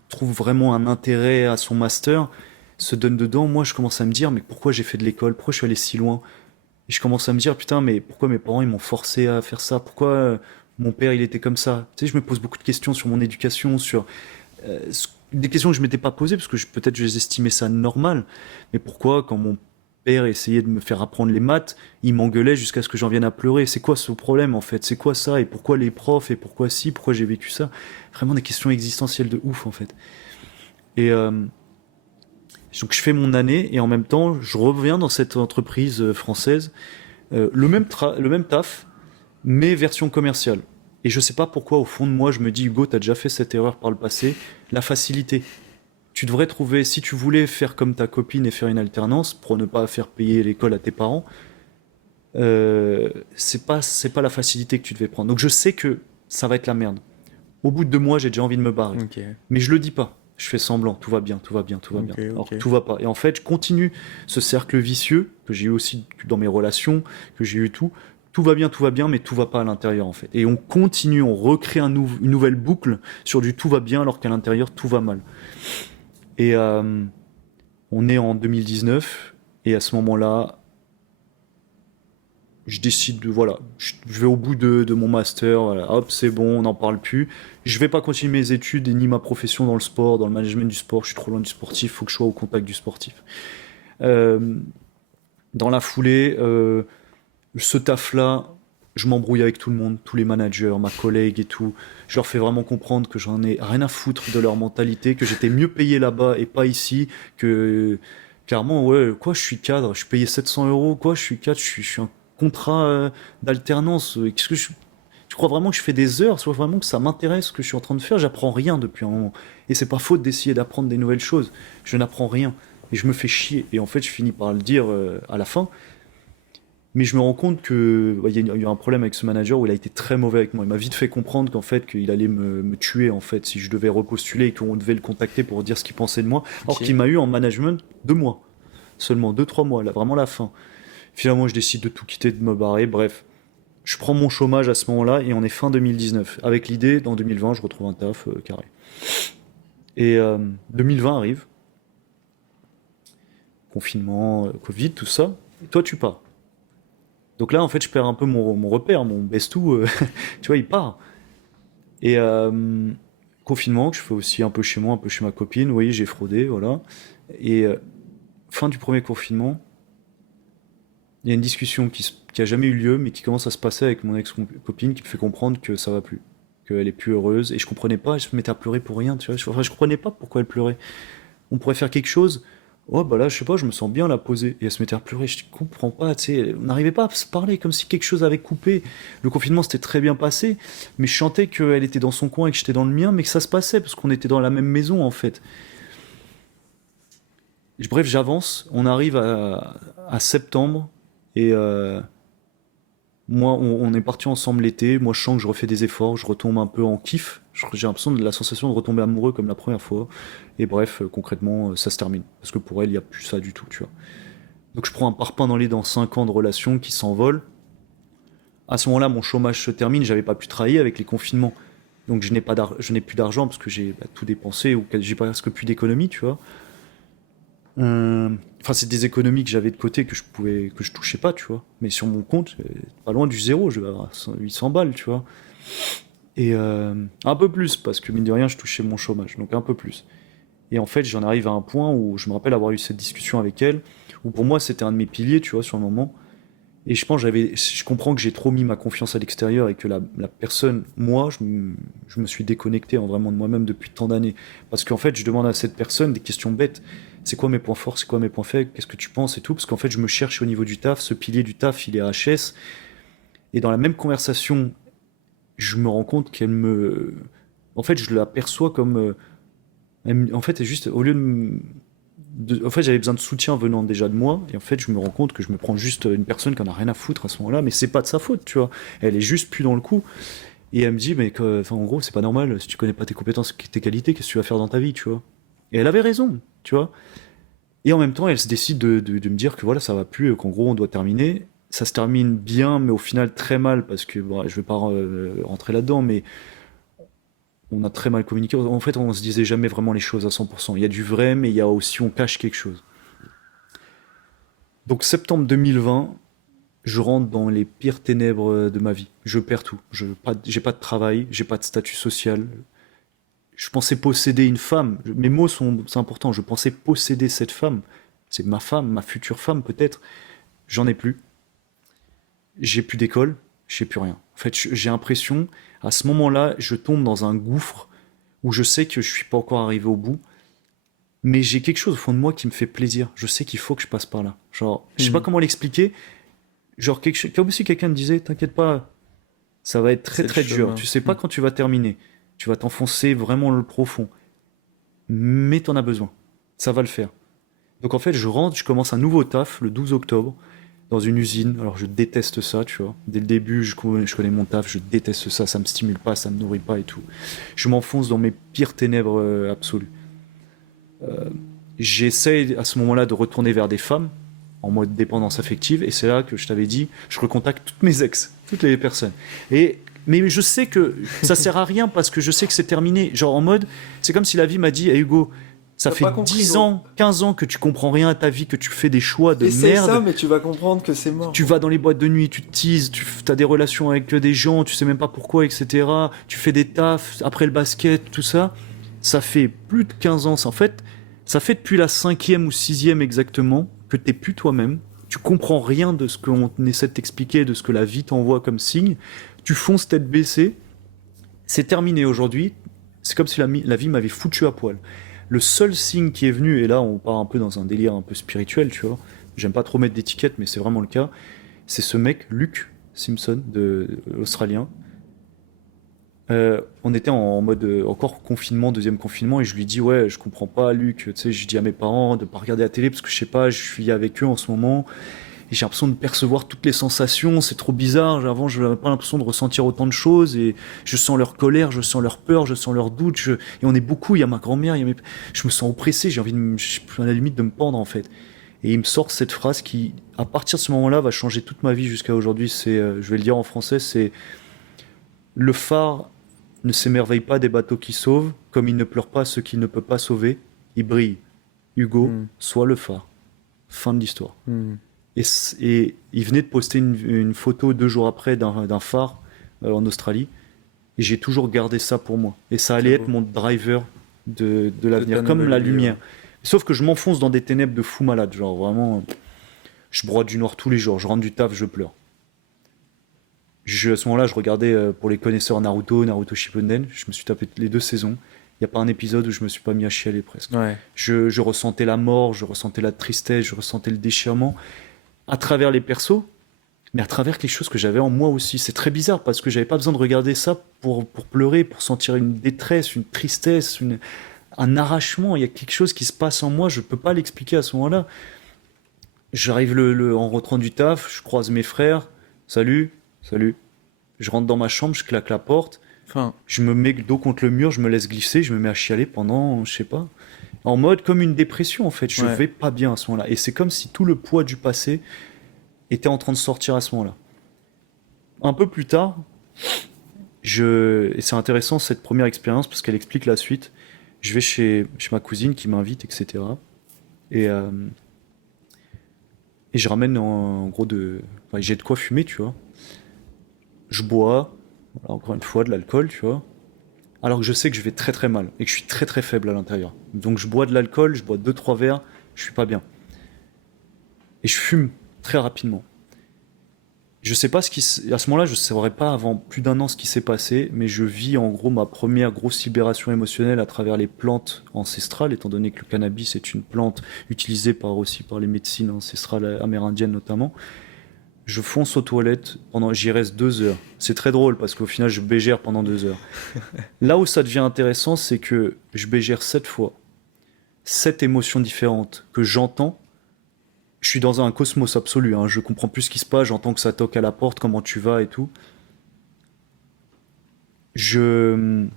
trouve vraiment un intérêt à son master, se donne dedans. Moi, je commence à me dire, mais pourquoi j'ai fait de l'école? Pourquoi je suis allé si loin? Et je commence à me dire, putain, mais pourquoi mes parents, ils m'ont forcé à faire ça? Pourquoi mon père, il était comme ça? Tu sais, je me pose beaucoup de questions sur mon éducation, sur des questions que je m'étais pas posées parce que peut-être je les estimais ça normal. Mais pourquoi, quand mon père essayait de me faire apprendre les maths, il m'engueulait jusqu'à ce que j'en vienne à pleurer? C'est quoi ce problème en fait? C'est quoi ça? Et pourquoi les profs? Et pourquoi si? Pourquoi j'ai vécu ça? Vraiment des questions existentielles de ouf en fait. Et donc je fais mon année et en même temps je reviens dans cette entreprise française, le même taf, mais version commerciale. Et je sais pas pourquoi au fond de moi je me dis Hugo, t'as déjà fait cette erreur par le passé, la facilité. Tu devrais trouver, si tu voulais faire comme ta copine et faire une alternance pour ne pas faire payer l'école à tes parents, c'est pas la facilité que tu devais prendre. Donc je sais que ça va être la merde. Au bout de 2 mois, j'ai déjà envie de me barrer. Ok, Mais je le dis pas. Je fais semblant, tout va bien, tout va bien, tout va bien. ok, Alors ok. que tout va pas. Et en fait, je continue ce cercle vicieux que j'ai eu aussi dans mes relations, que j'ai eu tout. Tout va bien, mais tout va pas à l'intérieur en fait. Et on continue, on recrée une nouvelle boucle sur du tout va bien alors qu'à l'intérieur tout va mal. Et on est en 2019 et à ce moment-là, je décide de voilà, je vais au bout de mon master, voilà, hop, c'est bon, on n'en parle plus. Je vais pas continuer mes études et ni ma profession dans le sport, dans le management du sport. Je suis trop loin du sportif, faut que je sois au contact du sportif. Euh, Dans la foulée, ce taf-là, je m'embrouille avec tout le monde, tous les managers, ma collègue et tout. Je leur fais vraiment comprendre que j'en ai rien à foutre de leur mentalité, que j'étais mieux payé là-bas et pas ici, que clairement, ouais, quoi, je suis cadre, je suis payé 700 euros, quoi, je suis cadre, je suis un contrat d'alternance. Qu'est-ce que tu crois vraiment que je fais des heures? Soit vraiment que ça m'intéresse ce que je suis en train de faire? J'apprends rien depuis un moment. Et c'est pas faute d'essayer d'apprendre des nouvelles choses. Je n'apprends rien. Et je me fais chier. Et en fait, je finis par le dire à la fin. Mais je me rends compte que bah, il y a eu un problème avec ce manager où il a été très mauvais avec moi. Il m'a vite fait comprendre qu'en fait qu'il allait me tuer en fait si je devais repostuler et qu'on devait le contacter pour dire ce qu'il pensait de moi. Or qu'il Ok. m'a eu en management 2 mois seulement, 2 3 mois, là, vraiment la fin. Finalement, je décide de tout quitter, de me barrer. Bref, je prends mon chômage à ce moment-là et on est fin 2019 avec l'idée dans 2020 je retrouve un taf carré. Et 2020 arrive, confinement, Covid, tout ça. Et toi, tu pars. Donc là, en fait, je perds un peu mon repère, mon bestou, tu vois, il part. Et confinement, que je fais aussi un peu chez moi, un peu chez ma copine. Oui, j'ai fraudé, voilà. Et fin du premier confinement, il y a une discussion qui a jamais eu lieu, mais qui commence à se passer avec mon ex-copine, qui me fait comprendre que ça va plus, qu'elle est plus heureuse. Et je comprenais pas, je me mettais à pleurer pour rien, tu vois. Enfin, je comprenais pas pourquoi elle pleurait. On pourrait faire quelque chose. Oh, bah là, je sais pas, je me sens bien la poser. Et elle se mettait à pleurer. Je comprends pas, tu sais. On n'arrivait pas à se parler, comme si quelque chose avait coupé. Le confinement s'était très bien passé, mais je sentais qu'elle était dans son coin et que j'étais dans le mien, mais que ça se passait, parce qu'on était dans la même maison, en fait. Bref, j'avance. On arrive à septembre. Et moi, on est parti ensemble l'été. Moi, je sens que je refais des efforts. Je retombe un peu en kiff. J'ai l'impression de la sensation de retomber amoureux comme la première fois. Et bref, concrètement, ça se termine. Parce que pour elle, il n'y a plus ça du tout, tu vois. Donc je prends un parpaing dans les dents, 5 ans de relation qui s'envolent. À ce moment-là, mon chômage se termine, j'avais pas pu travailler avec les confinements. Donc je n'ai plus d'argent parce que j'ai tout dépensé ou que j'ai presque plus d'économies, tu vois. Enfin, c'est des économies que j'avais de côté que je touchais pas, tu vois. Mais sur mon compte, pas loin du zéro, je vais avoir 800 balles, tu vois. Et un peu plus, parce que mine de rien, je touchais mon chômage, donc un peu plus. Et en fait, j'en arrive à un point où je me rappelle avoir eu cette discussion avec elle, où pour moi, c'était un de mes piliers, tu vois, sur le moment. Et je pense, je comprends que j'ai trop mis ma confiance à l'extérieur et que la personne, moi, je me suis déconnecté vraiment de moi-même depuis tant d'années. Parce qu'en fait, je demande à cette personne des questions bêtes. C'est quoi mes points forts, c'est quoi mes points faibles, qu'est-ce que tu penses et tout. Parce qu'en fait, je me cherche au niveau du taf, ce pilier du taf, il est HS. Et dans la même conversation, je me rends compte qu'elle me. En fait, je la perçois comme. En fait, c'est juste, au lieu en fait, j'avais besoin de soutien venant déjà de moi, et en fait, je me rends compte que je me prends juste une personne qui en a rien à foutre à ce moment-là, mais c'est pas de sa faute, tu vois. Elle est juste plus dans le coup, et elle me dit, mais enfin, en gros, c'est pas normal, si tu connais pas tes compétences, tes qualités, qu'est-ce que tu vas faire dans ta vie, tu vois. Et elle avait raison, tu vois. Et en même temps, elle se décide de me dire que voilà, ça va plus, qu'en gros, on doit terminer. Ça se termine bien, mais au final très mal, parce que bon, je vais pas rentrer là-dedans, mais on a très mal communiqué. En fait, on se disait jamais vraiment les choses à 100%. Il y a du vrai, mais il y a aussi, on cache quelque chose. Donc septembre 2020, je rentre dans les pires ténèbres de ma vie. Je perds tout. J'ai pas de travail, j'ai pas de statut social. Je pensais posséder une femme. Mes mots c'est important. Je pensais posséder cette femme. C'est ma femme, ma future femme peut-être. J'en ai plus. J'ai plus d'école. J'ai plus rien. En fait, j'ai l'impression, à ce moment-là, je tombe dans un gouffre où je sais que je suis pas encore arrivé au bout. Mais j'ai quelque chose au fond de moi qui me fait plaisir. Je sais qu'il faut que je passe par là. Genre, je sais pas Hmm. comment l'expliquer. Genre, comme si quelqu'un me disait, t'inquiète pas, ça va être très C'est le très dur. chemin. Tu sais Hmm. pas quand tu vas terminer. Tu vas t'enfoncer vraiment le profond. Mais t'en as besoin. Ça va le faire. Donc en fait, je rentre, je commence un nouveau taf le 12 octobre dans une usine. Alors je déteste ça, tu vois. Dès le début, je connais mon taf, je déteste ça, ça me stimule pas, ça me nourrit pas et tout. Je m'enfonce dans mes pires ténèbres absolues. J'essaie à ce moment-là de retourner vers des femmes en mode dépendance affective et c'est là que je t'avais dit, je recontacte toutes mes ex, toutes les personnes. Et mais je sais que ça sert à rien parce que je sais que c'est terminé. Genre en mode, c'est comme si la vie m'a dit, hey Hugo, ça T'as fait pas compris, 10 gros. ans, 15 ans que tu comprends rien à ta vie, que tu fais des choix de Essaye ça, merde. mais tu vas comprendre que c'est mort, Tu gros. vas dans les boîtes de nuit, tu te teases, tu as des relations avec des gens, tu sais même pas pourquoi, etc. Tu fais des tafs après le basket, tout ça. Ça fait plus de 15 ans. En fait, ça fait depuis la cinquième ou sixième exactement que t'es plus toi-même. Tu comprends rien de ce qu'on essaie de t'expliquer, de ce que la vie t'envoie comme signe. Tu fonces tête baissée. C'est terminé aujourd'hui. C'est comme si la vie m'avait foutu à poil. Le seul signe qui est venu, et là on part un peu dans un délire un peu spirituel, tu vois. J'aime pas trop mettre d'étiquette, mais c'est vraiment le cas. C'est ce mec, Luke Simpson, l'Australien. On était en mode encore confinement, deuxième confinement, et je lui dis ouais, je comprends pas, Luc. Tu sais, je dis à mes parents de pas regarder la télé parce que je sais pas, je suis avec eux en ce moment. et j'ai l'impression de percevoir toutes les sensations, c'est trop bizarre. Avant, je n'avais pas l'impression de ressentir autant de choses, et je sens leur colère, je sens leur peur, je sens leur doute, et on est beaucoup, il y a ma grand-mère, je me sens oppressé, j'ai envie à la limite de me pendre en fait. Et il me sort cette phrase qui, à partir de ce moment-là, va changer toute ma vie jusqu'à aujourd'hui. Je vais le dire en français, c'est: le phare ne s'émerveille pas des bateaux qui sauvent, comme il ne pleure pas ceux qu'il ne peut pas sauver, il brille. Hugo, sois le phare. Fin de l'histoire. Et il venait de poster une photo 2 jours après d'un phare en Australie, et j'ai toujours gardé ça pour moi. Et ça allait être mon driver de l'avenir, comme la lumière. Sauf que je m'enfonce dans des ténèbres de fou malade, genre vraiment, je broie du noir tous les jours, je rentre du taf, je pleure. À ce moment-là, je regardais, pour les connaisseurs, Naruto Shippuden, je me suis tapé les 2 saisons. Il n'y a pas un épisode où je me suis pas mis à chialer presque. Ouais. Je ressentais la mort, je ressentais la tristesse, je ressentais le déchirement à travers les persos, mais à travers quelque chose que j'avais en moi aussi. C'est très bizarre parce que j'avais pas besoin de regarder ça pour pleurer, pour sentir une détresse, une tristesse, un arrachement. Il y a quelque chose qui se passe en moi, je peux pas l'expliquer à ce moment-là. J'arrive en rentrant du taf, je croise mes frères, salut. Je rentre dans ma chambre, je claque la porte. Enfin, je me mets le dos contre le mur, je me laisse glisser, je me mets à chialer pendant, je sais pas, en mode comme une dépression en fait. Je vais pas bien à ce moment-là. Et c'est comme si tout le poids du passé était en train de sortir à ce moment-là. Un peu plus tard, et c'est intéressant cette première expérience parce qu'elle explique la suite. Je vais chez ma cousine qui m'invite, etc. Et je ramène en gros j'ai de quoi fumer, tu vois. Je bois, encore une fois, de l'alcool, tu vois. Alors que je sais que je vais très très mal et que je suis très très faible à l'intérieur. Donc je bois de l'alcool, je bois 2-3 verres, je suis pas bien. Et je fume très rapidement. Je sais pas à ce moment-là, je ne saurais pas avant plus d'1 an ce qui s'est passé, mais je vis en gros ma première grosse libération émotionnelle à travers les plantes ancestrales, étant donné que le cannabis est une plante utilisée aussi par les médecines ancestrales amérindiennes notamment. Je fonce aux toilettes, j'y reste 2 heures. C'est très drôle parce qu'au final, je bégère pendant 2 heures. Là où ça devient intéressant, c'est que je bégère 7 fois. 7 émotions différentes que j'entends. Je suis dans un cosmos absolu, hein. Je comprends plus ce qui se passe, j'entends que ça toque à la porte, comment tu vas et tout. Je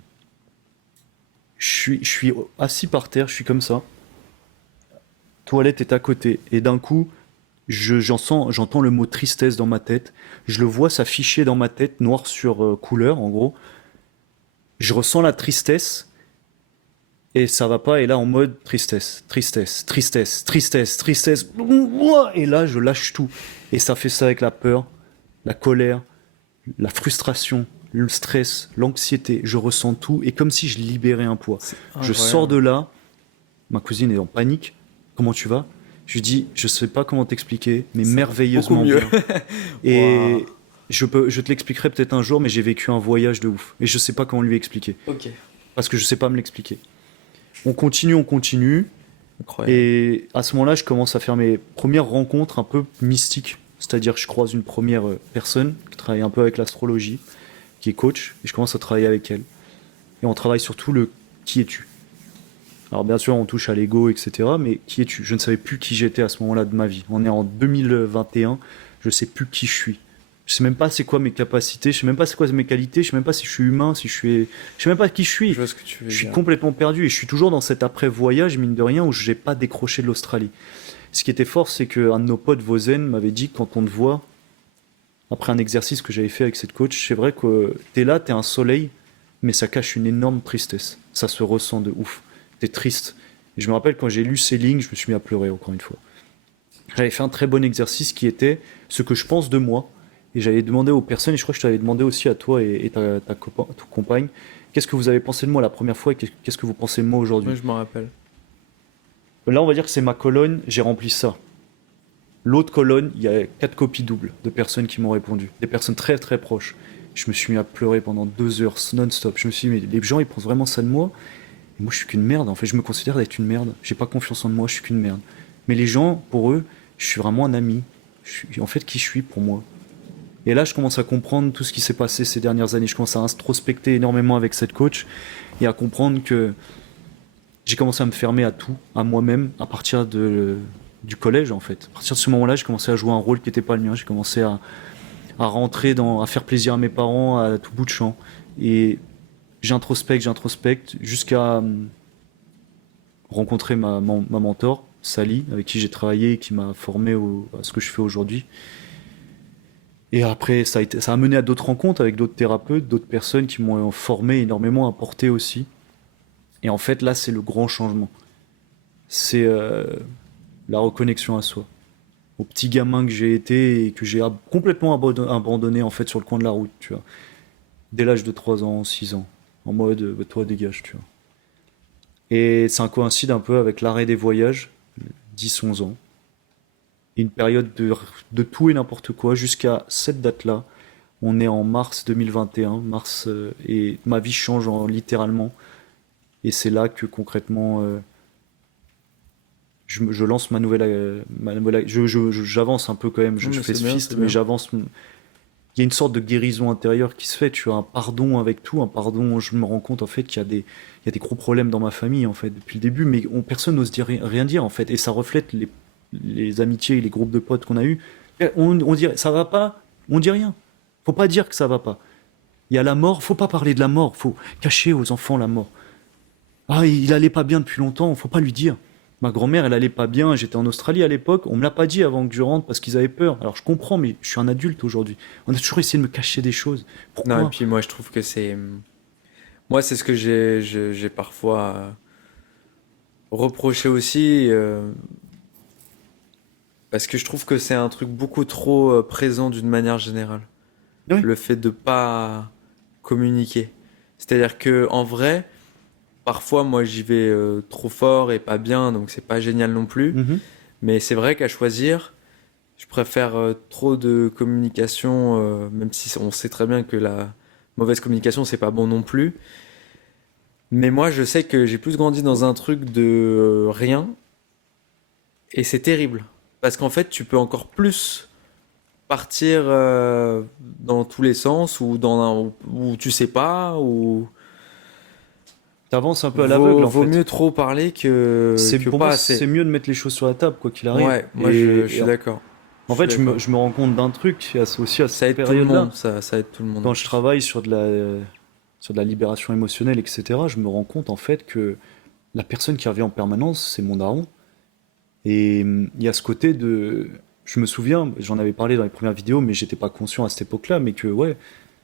suis assis par terre, je suis comme ça. Toilette est à côté. Et d'un coup, j'entends le mot tristesse dans ma tête. Je le vois s'afficher dans ma tête, noir sur couleur, en gros. Je ressens la tristesse. Et ça va pas, et là en mode tristesse. Et là je lâche tout. Et ça fait ça avec la peur, la colère, la frustration, le stress, l'anxiété. Je ressens tout, et comme si je libérais un poids. Je sors de là, ma cousine est en panique. Comment tu vas ? Je lui dis, je sais pas comment t'expliquer, mais merveilleusement bien. Et wow. Je te l'expliquerai peut-être un jour, mais j'ai vécu un voyage de ouf. Et je sais pas comment lui expliquer. Ok. Parce que je sais pas me l'expliquer. On continue. Incroyable. Et à ce moment-là, je commence à faire mes premières rencontres un peu mystiques. C'est-à-dire que je croise une première personne qui travaille un peu avec l'astrologie, qui est coach, et je commence à travailler avec elle. Et on travaille surtout le « qui es-tu ». Alors bien sûr, on touche à l'ego, etc. Mais qui es-tu ? Je ne savais plus qui j'étais à ce moment-là de ma vie. On est en 2021, je ne sais plus qui je suis. Je sais même pas c'est quoi mes capacités, je sais même pas c'est quoi mes qualités, je sais même pas si je suis humain, je sais même pas qui je suis. Je vois ce que tu veux je suis dire. Complètement perdu et je suis toujours dans cet après-voyage, mine de rien, où je n'ai pas décroché de l'Australie. Ce qui était fort, c'est qu'un de nos potes, Vozen, m'avait dit que quand on te voit, après un exercice que j'avais fait avec cette coach, c'est vrai que t'es là, t'es un soleil, mais ça cache une énorme tristesse. Ça se ressent de ouf. T'es triste. Et je me rappelle quand j'ai lu ces lignes, je me suis mis à pleurer encore une fois. J'avais fait un très bon exercice qui était ce que je pense de moi. Et j'avais demandé aux personnes, et je crois que je t'avais demandé aussi à toi et ta compagne, qu'est-ce que vous avez pensé de moi la première fois et qu'est-ce que vous pensez de moi aujourd'hui ? Oui, je m'en rappelle. Là, on va dire que c'est ma colonne, j'ai rempli ça. L'autre colonne, il y a 4 copies doubles de personnes qui m'ont répondu. Des personnes très très proches. Je me suis mis à pleurer pendant 2 heures non-stop. Je me suis dit, mais les gens, ils pensent vraiment ça de moi ? Et moi, je suis qu'une merde. En fait, je me considère d'être une merde. J'ai pas confiance en moi, je suis qu'une merde. Mais les gens, pour eux, je suis vraiment un ami. En fait, qui je suis pour moi ? Et là, je commence à comprendre tout ce qui s'est passé ces dernières années. Je commence à introspecter énormément avec cette coach et à comprendre que j'ai commencé à me fermer à tout, à moi-même, à partir de du collège en fait. À partir de ce moment-là, j'ai commencé à jouer un rôle qui n'était pas le mien. J'ai commencé à rentrer à faire plaisir à mes parents à tout bout de champ. Et j'introspecte jusqu'à rencontrer ma mentor, Sally, avec qui j'ai travaillé et qui m'a formé à ce que je fais aujourd'hui. Et après, ça a mené à d'autres rencontres avec d'autres thérapeutes, d'autres personnes qui m'ont formé énormément, apporté aussi. Et en fait, là, c'est le grand changement. C'est la reconnexion à soi. Au petit gamin que j'ai été et que j'ai complètement abandonné en fait sur le coin de la route, tu vois. Dès l'âge de 3 ans, 6 ans. En mode, toi dégage, tu vois. Et ça coïncide un peu avec l'arrêt des voyages, 10-11 ans. Et une période de tout et n'importe quoi jusqu'à cette date-là. On est en mars 2021, et ma vie change littéralement. Et c'est là que concrètement, je lance j'avance un peu quand même, je fais ce fist, mais j'avance. Il y a une sorte de guérison intérieure qui se fait, tu as un pardon avec tout, un pardon, je me rends compte en fait qu'il y a des gros problèmes dans ma famille en fait depuis le début, mais personne n'ose rien dire en fait, et ça reflète les amitiés et les groupes de potes qu'on a eus. On dit ça va pas, on dit rien. Faut pas dire que ça va pas. Il y a la mort, faut pas parler de la mort, faut cacher aux enfants la mort. Ah, il allait pas bien depuis longtemps, faut pas lui dire. Ma grand-mère, elle allait pas bien, j'étais en Australie à l'époque, on me l'a pas dit avant que je rentre parce qu'ils avaient peur. Alors je comprends, mais je suis un adulte aujourd'hui. On a toujours essayé de me cacher des choses. Pourquoi? Non, et puis moi, je trouve que c'est. Moi, c'est ce que j'ai parfois reproché aussi, parce que je trouve que c'est un truc beaucoup trop présent d'une manière générale. Oui. Le fait de pas communiquer. C'est-à-dire que en vrai, parfois, moi, j'y vais trop fort et pas bien, donc c'est pas génial non plus. Mhm. Mais c'est vrai qu'à choisir, je préfère trop de communication, même si on sait très bien que la mauvaise communication, c'est pas bon non plus. Mais moi, je sais que j'ai plus grandi dans un truc de rien, et c'est terrible. Parce qu'en fait, tu peux encore plus partir dans tous les sens, ou où tu sais pas, ou T'avances un peu à l'aveugle en vaut fait. mieux trop parler que Pour pas moi, assez. c'est mieux de mettre les choses sur la table, quoi qu'il arrive. Ouais, moi je suis d'accord. Je En suis fait, d'accord. je me rends compte d'un truc aussi à Ça cette aide tout le période-là. monde, ça aide tout le monde en Quand je plus. travaille sur de la libération émotionnelle, etc., je me rends compte en fait que la personne qui revient en permanence, c'est mon daron. Et il y a ce côté de. Je me souviens, j'en avais parlé dans les premières vidéos, mais j'étais pas conscient à cette époque-là, mais que ouais,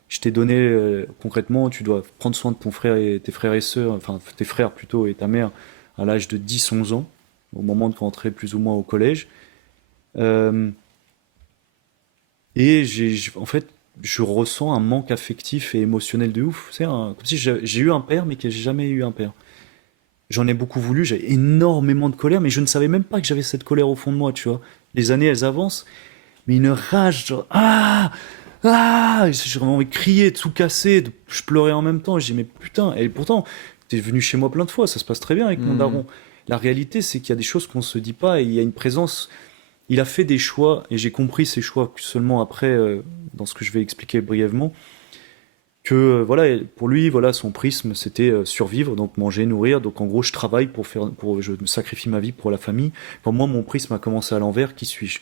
je t'ai donné concrètement, tu dois prendre soin de ton frère et tes frères et sœurs, enfin tes frères plutôt et ta mère à l'âge de 10-11 ans, au moment de rentrer plus ou moins au collège. Euh, et en fait, je ressens un manque affectif et émotionnel de ouf. Comme si j'ai eu un père, mais que j'ai jamais eu un père. J'en ai beaucoup voulu, j'avais énormément de colère, mais je ne savais même pas que j'avais cette colère au fond de moi, tu vois. Les années, elles avancent, mais une rage, genre, ah, ah, j'ai vraiment envie de crier, de tout casser, je pleurais en même temps, j'ai dit, mais putain, et pourtant, t'es venu chez moi plein de fois, ça se passe très bien avec mon Hmm. daron. La réalité, c'est qu'il y a des choses qu'on se dit pas, et il y a une présence, il a fait des choix, et j'ai compris ces choix seulement après, dans ce que je vais expliquer brièvement, que voilà, pour lui, voilà, son prisme, c'était survivre, donc manger, nourrir. Donc en gros, je travaille je me sacrifie ma vie pour la famille. Pour moi, mon prisme a commencé à l'envers. Qui suis-je?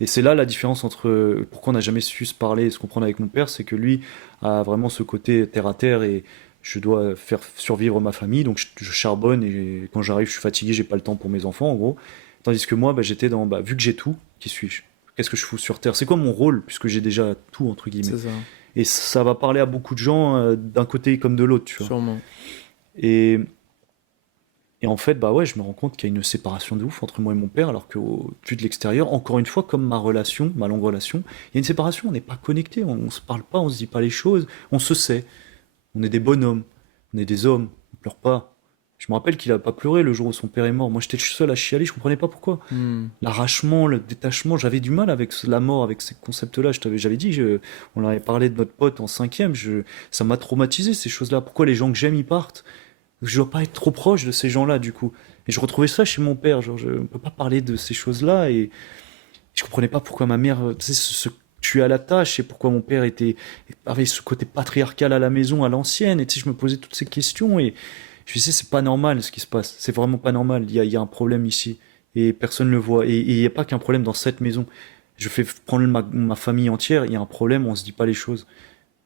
Et c'est là la différence entre pourquoi on n'a jamais su se parler et se comprendre avec mon père, c'est que lui a vraiment ce côté terre à terre et je dois faire survivre ma famille, donc je charbonne et quand j'arrive, je suis fatigué, j'ai pas le temps pour mes enfants, en gros. Tandis que moi, bah, j'étais dans, bah, vu que j'ai tout, qui suis-je? Qu'est-ce que je fous sur terre? C'est quoi mon rôle puisque j'ai déjà tout entre guillemets? C'est ça, Et ça va parler à beaucoup de gens d'un côté comme de l'autre, tu vois. sûrement. Et, et en fait, bah ouais, je me rends compte qu'il y a une séparation de ouf entre moi et mon père, alors que vu de l'extérieur, encore une fois, comme ma longue relation, il y a une séparation, on n'est pas connectés, on se parle pas, on se dit pas les choses, on se sait. On est des bonhommes, on est des hommes, on pleure pas. Je me rappelle qu'il a pas pleuré le jour où son père est mort. Moi, j'étais seul à chialer, je comprenais pas pourquoi. Hmm. L'arrachement, le détachement, j'avais du mal avec la mort, avec ces concepts-là. J'avais dit, on avait parlé de notre pote en cinquième, ça m'a traumatisé ces choses-là. Pourquoi les gens que j'aime, ils partent? Je dois pas être trop proche de ces gens-là, du coup. Et je retrouvais ça chez mon père, genre, on peut pas parler de ces choses-là, et je comprenais pas pourquoi ma mère, tu sais, se tuait à la tâche, et pourquoi mon père avait ce côté patriarcal à la maison, à l'ancienne, et tu sais, je me posais toutes ces questions, et je me disais, c'est pas normal ce qui se passe, c'est vraiment pas normal, il y a un problème ici. et personne ne le voit. Et il n'y a pas qu'un problème dans cette maison. Je fais prendre ma famille entière, il y a un problème, on se dit pas les choses.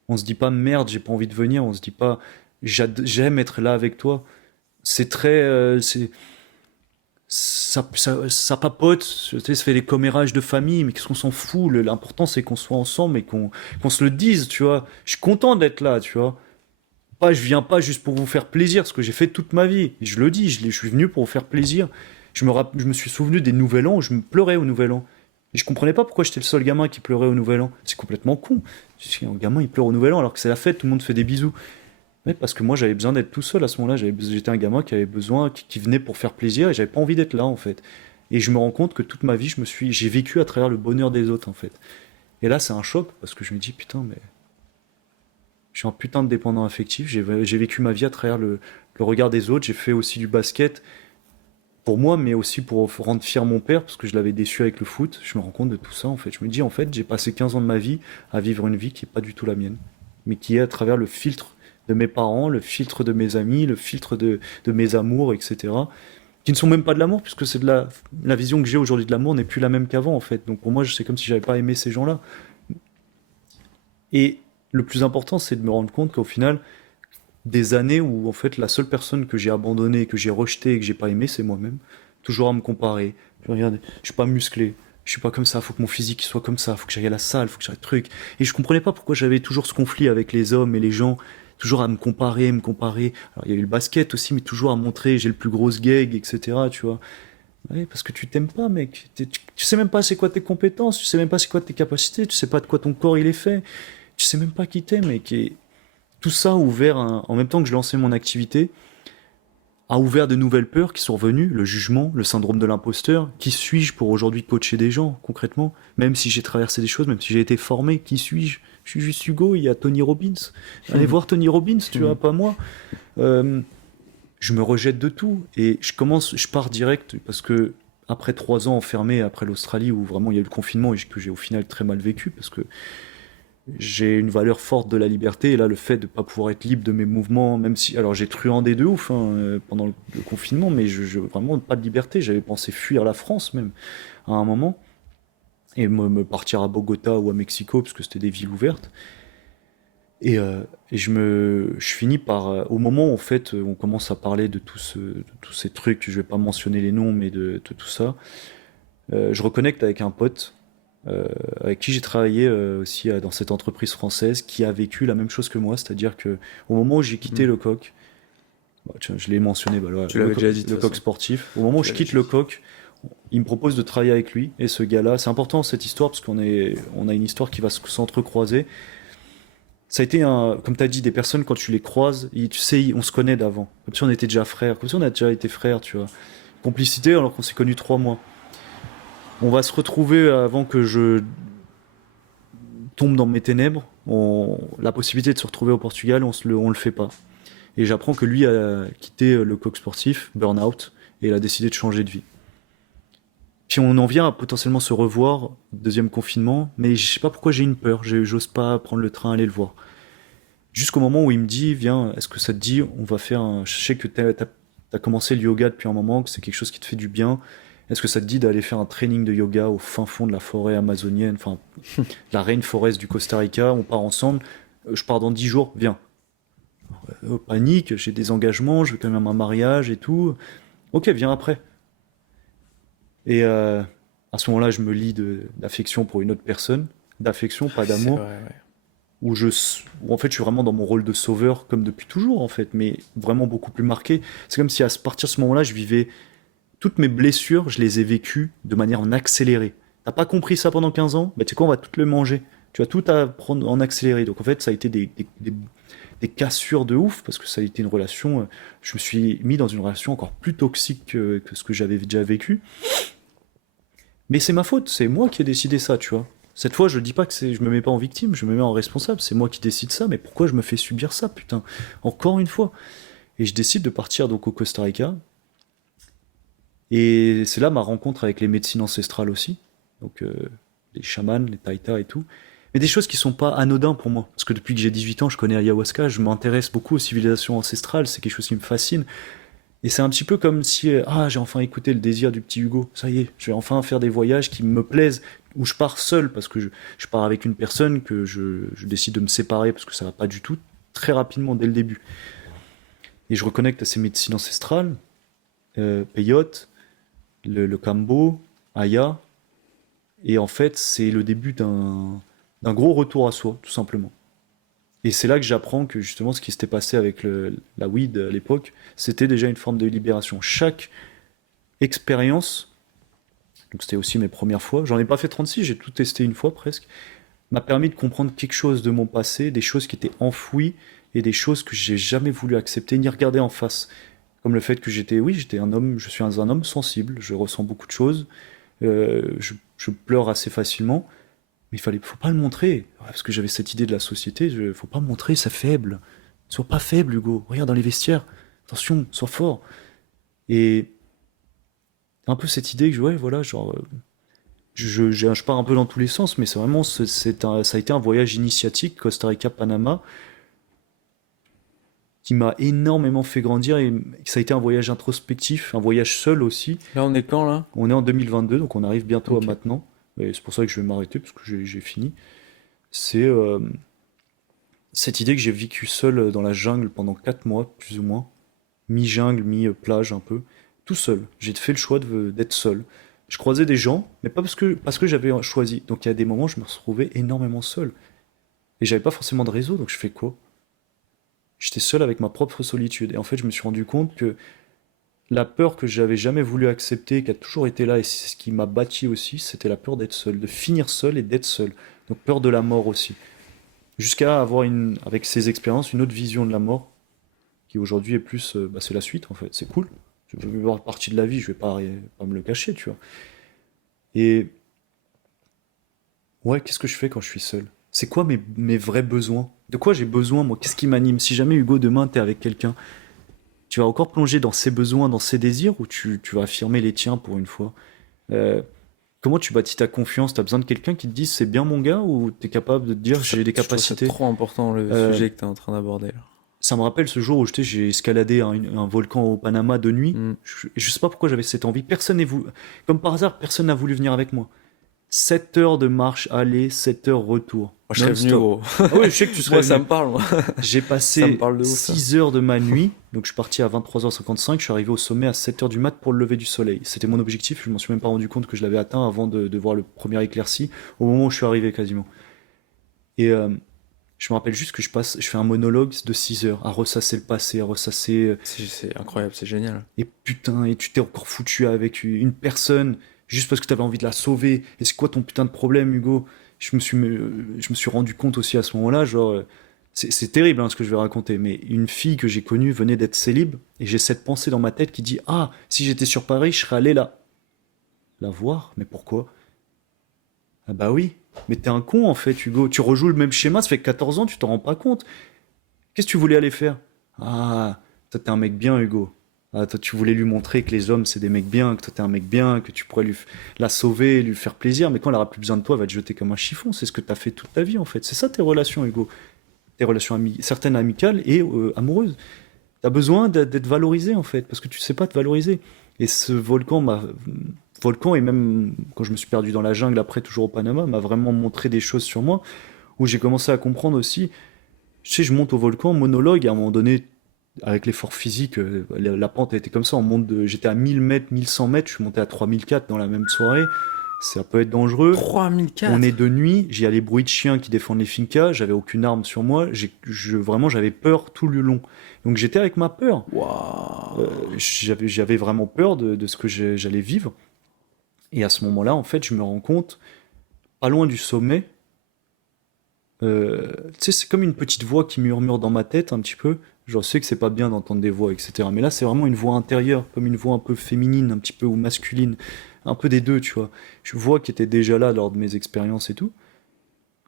On se dit pas merde, j'ai pas envie de venir, on se dit pas j'aime être là avec toi. C'est très. Ça papote, tu sais, ça fait des commérages de famille, mais qu'est-ce qu'on s'en fout? L'important c'est qu'on soit ensemble et qu'on se le dise, tu vois. Je suis content d'être là, tu vois. Pas, je viens pas juste pour vous faire plaisir, ce que j'ai fait toute ma vie. Et je le dis, je suis venu pour vous faire plaisir. Je me suis souvenu des Nouvel An où je me pleurais au Nouvel An. Et je comprenais pas pourquoi j'étais le seul gamin qui pleurait au Nouvel An. C'est complètement con. Un gamin il pleure au Nouvel An alors que c'est la fête, tout le monde fait des bisous. Ouais, parce que moi j'avais besoin d'être tout seul à ce moment-là. J'étais un gamin qui avait besoin, qui venait pour faire plaisir et j'avais pas envie d'être là en fait. Et je me rends compte que toute ma vie j'ai vécu à travers le bonheur des autres en fait. Et là c'est un choc parce que je me dis putain mais je suis un putain de dépendant affectif. J'ai vécu ma vie à travers le regard des autres. J'ai fait aussi du basket pour moi, mais aussi pour rendre fier mon père, parce que je l'avais déçu avec le foot. Je me rends compte de tout ça, en fait. Je me dis, en fait, j'ai passé 15 ans de ma vie à vivre une vie qui n'est pas du tout la mienne, mais qui est à travers le filtre de mes parents, le filtre de mes amis, le filtre de mes amours, etc. Qui ne sont même pas de l'amour, puisque c'est la vision que j'ai aujourd'hui de l'amour n'est plus la même qu'avant, en fait. Donc pour moi, c'est comme si j'avais pas aimé ces gens-là. Et le plus important, c'est de me rendre compte qu'au final, des années où en fait la seule personne que j'ai abandonnée, que j'ai rejetée et que j'ai pas aimée, c'est moi-même. Toujours à me comparer. Puis regarde, je suis pas musclé, je suis pas comme ça, faut que mon physique soit comme ça, faut que j'aille à la salle, faut que j'aille truc. Et je comprenais pas pourquoi j'avais toujours ce conflit avec les hommes et les gens, toujours à me comparer, me comparer. Alors il y a eu le basket aussi, mais toujours à montrer j'ai le plus gros gag, etc. Tu vois. Ouais, parce que tu t'aimes pas, mec. Tu sais même pas c'est quoi tes compétences, tu sais même pas c'est quoi tes capacités, tu sais pas de quoi ton corps il est fait, tu sais même pas qui t'es, mec. Et tout ça a ouvert, en même temps que je lançais mon activité, a ouvert de nouvelles peurs qui sont revenues, le jugement, le syndrome de l'imposteur. Qui suis-je pour aujourd'hui coacher des gens, concrètement? Même si j'ai traversé des choses, même si j'ai été formé, qui suis-je? Je suis juste Hugo, il y a Tony Robbins. Allez voir Tony Robbins, tu vois, pas moi. Euh, je me rejette de tout et je pars direct parce que après 3 ans enfermé, après l'Australie où vraiment il y a eu le confinement et que j'ai au final très mal vécu parce que j'ai une valeur forte de la liberté et là le fait de ne pas pouvoir être libre de mes mouvements, même si alors j'ai truandé de ouf hein, pendant le confinement, mais vraiment pas de liberté. J'avais pensé fuir la France même à un moment et me partir à Bogota ou à Mexico parce que c'était des villes ouvertes. Je finis par, au moment où en fait on commence à parler de tous ces trucs, je vais pas mentionner les noms, mais de tout ça, je reconnecte avec un pote avec qui j'ai travaillé aussi dans cette entreprise française qui a vécu la même chose que moi, c'est-à-dire que au moment où j'ai quitté le coq, bah, tiens, je l'ai mentionné, bah, Tu l'avais déjà dit de le toute coq façon. sportif, au moment où Tu je l'avais quitte déjà le dit. coq, il me propose de travailler avec lui, et ce gars-là, c'est important cette histoire parce on a une histoire qui va s'entrecroiser. Ça a été comme tu as dit, des personnes quand tu les croises, tu sais, on se connaît d'avant, comme si on était déjà frères, comme si on a déjà été frères, tu vois. Complicité alors qu'on s'est connus 3 mois. On va se retrouver avant que je tombe dans mes ténèbres, la possibilité de se retrouver au Portugal, on le fait pas. Et j'apprends que lui a quitté le coq sportif, burn-out, et il a décidé de changer de vie. Puis on en vient à potentiellement se revoir, deuxième confinement, mais je sais pas pourquoi j'ai une peur, j'ose pas prendre le train, aller le voir. Jusqu'au moment où il me dit, viens, est-ce que ça te dit, on va faire un... Je sais que t'as commencé le yoga depuis un moment, que c'est quelque chose qui te fait du bien. Est-ce que ça te dit d'aller faire un training de yoga au fin fond de la forêt amazonienne, enfin, la rainforest du Costa Rica, on part ensemble, je pars dans 10 jours, viens. Panique, j'ai des engagements, je vais quand même à un mariage et tout. Ok, viens après. Et à ce moment-là, je me lie d'affection pour une autre personne, d'affection, pas C'est d'amour, vrai, ouais. où en fait je suis vraiment dans mon rôle de sauveur, comme depuis toujours en fait, mais vraiment beaucoup plus marqué. C'est comme si à partir de ce moment-là, je vivais toutes mes blessures, je les ai vécues de manière en accéléré. T'as pas compris ça pendant 15 ans? Bah tu sais quoi, on va tout le manger. Tu vas tout apprendre en accéléré. Donc en fait, ça a été des cassures de ouf, parce que ça a été une relation, je me suis mis dans une relation encore plus toxique que ce que j'avais déjà vécu. Mais c'est ma faute, c'est moi qui ai décidé ça, tu vois. Cette fois, je dis pas que je me mets pas en victime, je me mets en responsable, c'est moi qui décide ça, mais pourquoi je me fais subir ça, putain? Encore une fois. Et je décide de partir donc au Costa Rica, et c'est là ma rencontre avec les médecines ancestrales aussi, donc les chamans, les taïtas et tout. Mais des choses qui sont pas anodins pour moi, parce que depuis que j'ai 18 ans, je connais ayahuasca, je m'intéresse beaucoup aux civilisations ancestrales, c'est quelque chose qui me fascine. Et c'est un petit peu comme si, j'ai enfin écouté le désir du petit Hugo. Ça y est, je vais enfin faire des voyages qui me plaisent, où je pars seul, parce que je pars avec une personne que je décide de me séparer, parce que ça va pas du tout, très rapidement, dès le début. Et je reconnecte à ces médecines ancestrales, Peyote, le Kambo, Aya, et en fait, c'est le début d'un gros retour à soi, tout simplement. Et c'est là que j'apprends que justement ce qui s'était passé avec la weed à l'époque, c'était déjà une forme de libération. Chaque expérience, donc c'était aussi mes premières fois, j'en ai pas fait 36, j'ai tout testé une fois presque, m'a permis de comprendre quelque chose de mon passé, des choses qui étaient enfouies et des choses que j'ai jamais voulu accepter ni regarder en face. Comme le fait que j'étais un homme, je suis un homme sensible, je ressens beaucoup de choses, je pleure assez facilement, mais faut pas le montrer. Ouais, parce que j'avais cette idée de la société, faut pas montrer, c'est faible. Sois pas faible, Hugo. Regarde dans les vestiaires. Attention, sois fort. Et un peu cette idée que, ouais, voilà, genre, je pars un peu dans tous les sens, mais c'est vraiment, ça a été un voyage initiatique, Costa Rica, Panama, qui m'a énormément fait grandir et ça a été un voyage introspectif, un voyage seul aussi. Là, on est quand, là? On est en 2022, donc on arrive bientôt à Ok. maintenant. Et c'est pour ça que je vais m'arrêter, parce que j'ai fini. C'est cette idée que j'ai vécu seul dans la jungle pendant 4 mois, plus ou moins. Mi-jungle, mi-plage un peu. Tout seul. J'ai fait le choix d'être seul. Je croisais des gens, mais pas parce que j'avais choisi. Donc il y a des moments où je me retrouvais énormément seul. Et j'avais pas forcément de réseau, donc je fais quoi? J'étais seul avec ma propre solitude. Et en fait, je me suis rendu compte que la peur que j'avais jamais voulu accepter, qui a toujours été là, et c'est ce qui m'a bâti aussi, c'était la peur d'être seul, de finir seul et d'être seul. Donc peur de la mort aussi. Jusqu'à avoir avec ces expériences une autre vision de la mort, qui aujourd'hui est plus, c'est la suite en fait, c'est cool. Je veux voir partie de la vie, je vais pas me le cacher, tu vois. Et ouais, qu'est-ce que je fais quand je suis seul? C'est quoi mes vrais besoins? De quoi j'ai besoin, moi? Qu'est-ce qui m'anime? Si jamais Hugo, demain, t'es avec quelqu'un, tu vas encore plonger dans ses besoins, dans ses désirs, ou tu vas affirmer les tiens pour une fois? Euh, Comment tu bâtis ta confiance? T'as besoin de quelqu'un qui te dise c'est bien mon gars, ou t'es capable de te dire j'ai des Je trouve ça capacités? trop important, le Euh, sujet que tu es en train d'aborder, là. Ça me rappelle ce jour où j'ai escaladé un volcan au Panama de nuit. Hmm. Je sais pas pourquoi j'avais cette envie. Comme par hasard, personne n'a voulu venir avec moi. 7 heures de marche aller, 7 heures retour. Moi, je serais venu, Non-stop. gros. Ah oui, je sais que tu serais Moi, ça venu. me parle, moi. J'ai Ça me passé parle de ouf, ça. 6 heures de ma nuit. Donc je suis parti à 23h55. Je suis arrivé au sommet à 7 heures du mat pour le lever du soleil. C'était mon objectif. Je m'en suis même pas rendu compte que je l'avais atteint avant de voir le premier éclairci. Au moment où je suis arrivé quasiment. Et je me rappelle juste que je fais un monologue de 6 heures à ressasser le passé, à ressasser. C'est incroyable, c'est génial. Et putain, et tu t'es encore foutu avec une personne juste parce que t'avais envie de la sauver. Et c'est quoi ton putain de problème, Hugo? Je me suis rendu compte aussi à ce moment-là, genre, c'est terrible hein, ce que je vais raconter, mais une fille que j'ai connue venait d'être célib, et j'ai cette pensée dans ma tête qui dit, ah, si j'étais sur Paris, je serais allé là. La voir? Mais pourquoi? Ah bah oui, mais t'es un con en fait, Hugo. Tu rejoues le même schéma, ça fait 14 ans, tu t'en rends pas compte. Qu'est-ce que tu voulais aller faire? Ah, toi t'es un mec bien, Hugo. Ah, toi tu voulais lui montrer que les hommes c'est des mecs bien, que toi t'es un mec bien, que tu pourrais la sauver, lui faire plaisir, mais quand elle aura plus besoin de toi, elle va te jeter comme un chiffon. C'est ce que t'as fait toute ta vie en fait. C'est ça tes relations, Hugo. Tes relations certaines amicales et amoureuses. T'as besoin d'être valorisé en fait, parce que tu sais pas te valoriser. Et ce volcan, et même quand je me suis perdu dans la jungle après, toujours au Panama, m'a vraiment montré des choses sur moi, où j'ai commencé à comprendre aussi. Tu sais, je monte au volcan, monologue, et à un moment donné, avec l'effort physique, la pente a été comme ça, j'étais à 1000 mètres, 1100 mètres, je suis monté à 3004 dans la même soirée, ça peut être dangereux. On est 3004. de nuit, j'ai les bruits de chiens qui défendent les fincas, j'avais aucune arme sur moi, vraiment j'avais peur tout le long. Donc j'étais avec ma peur. Waouh. J'avais vraiment peur de ce que j'allais vivre. Et à ce moment-là, en fait, je me rends compte, pas loin du sommet, tu sais, c'est comme une petite voix qui murmure dans ma tête un petit peu. Je sais que c'est pas bien d'entendre des voix, etc. Mais là, c'est vraiment une voix intérieure, comme une voix un peu féminine, un petit peu, ou masculine. Un peu des deux, tu vois. Je vois qui était déjà là lors de mes expériences et tout,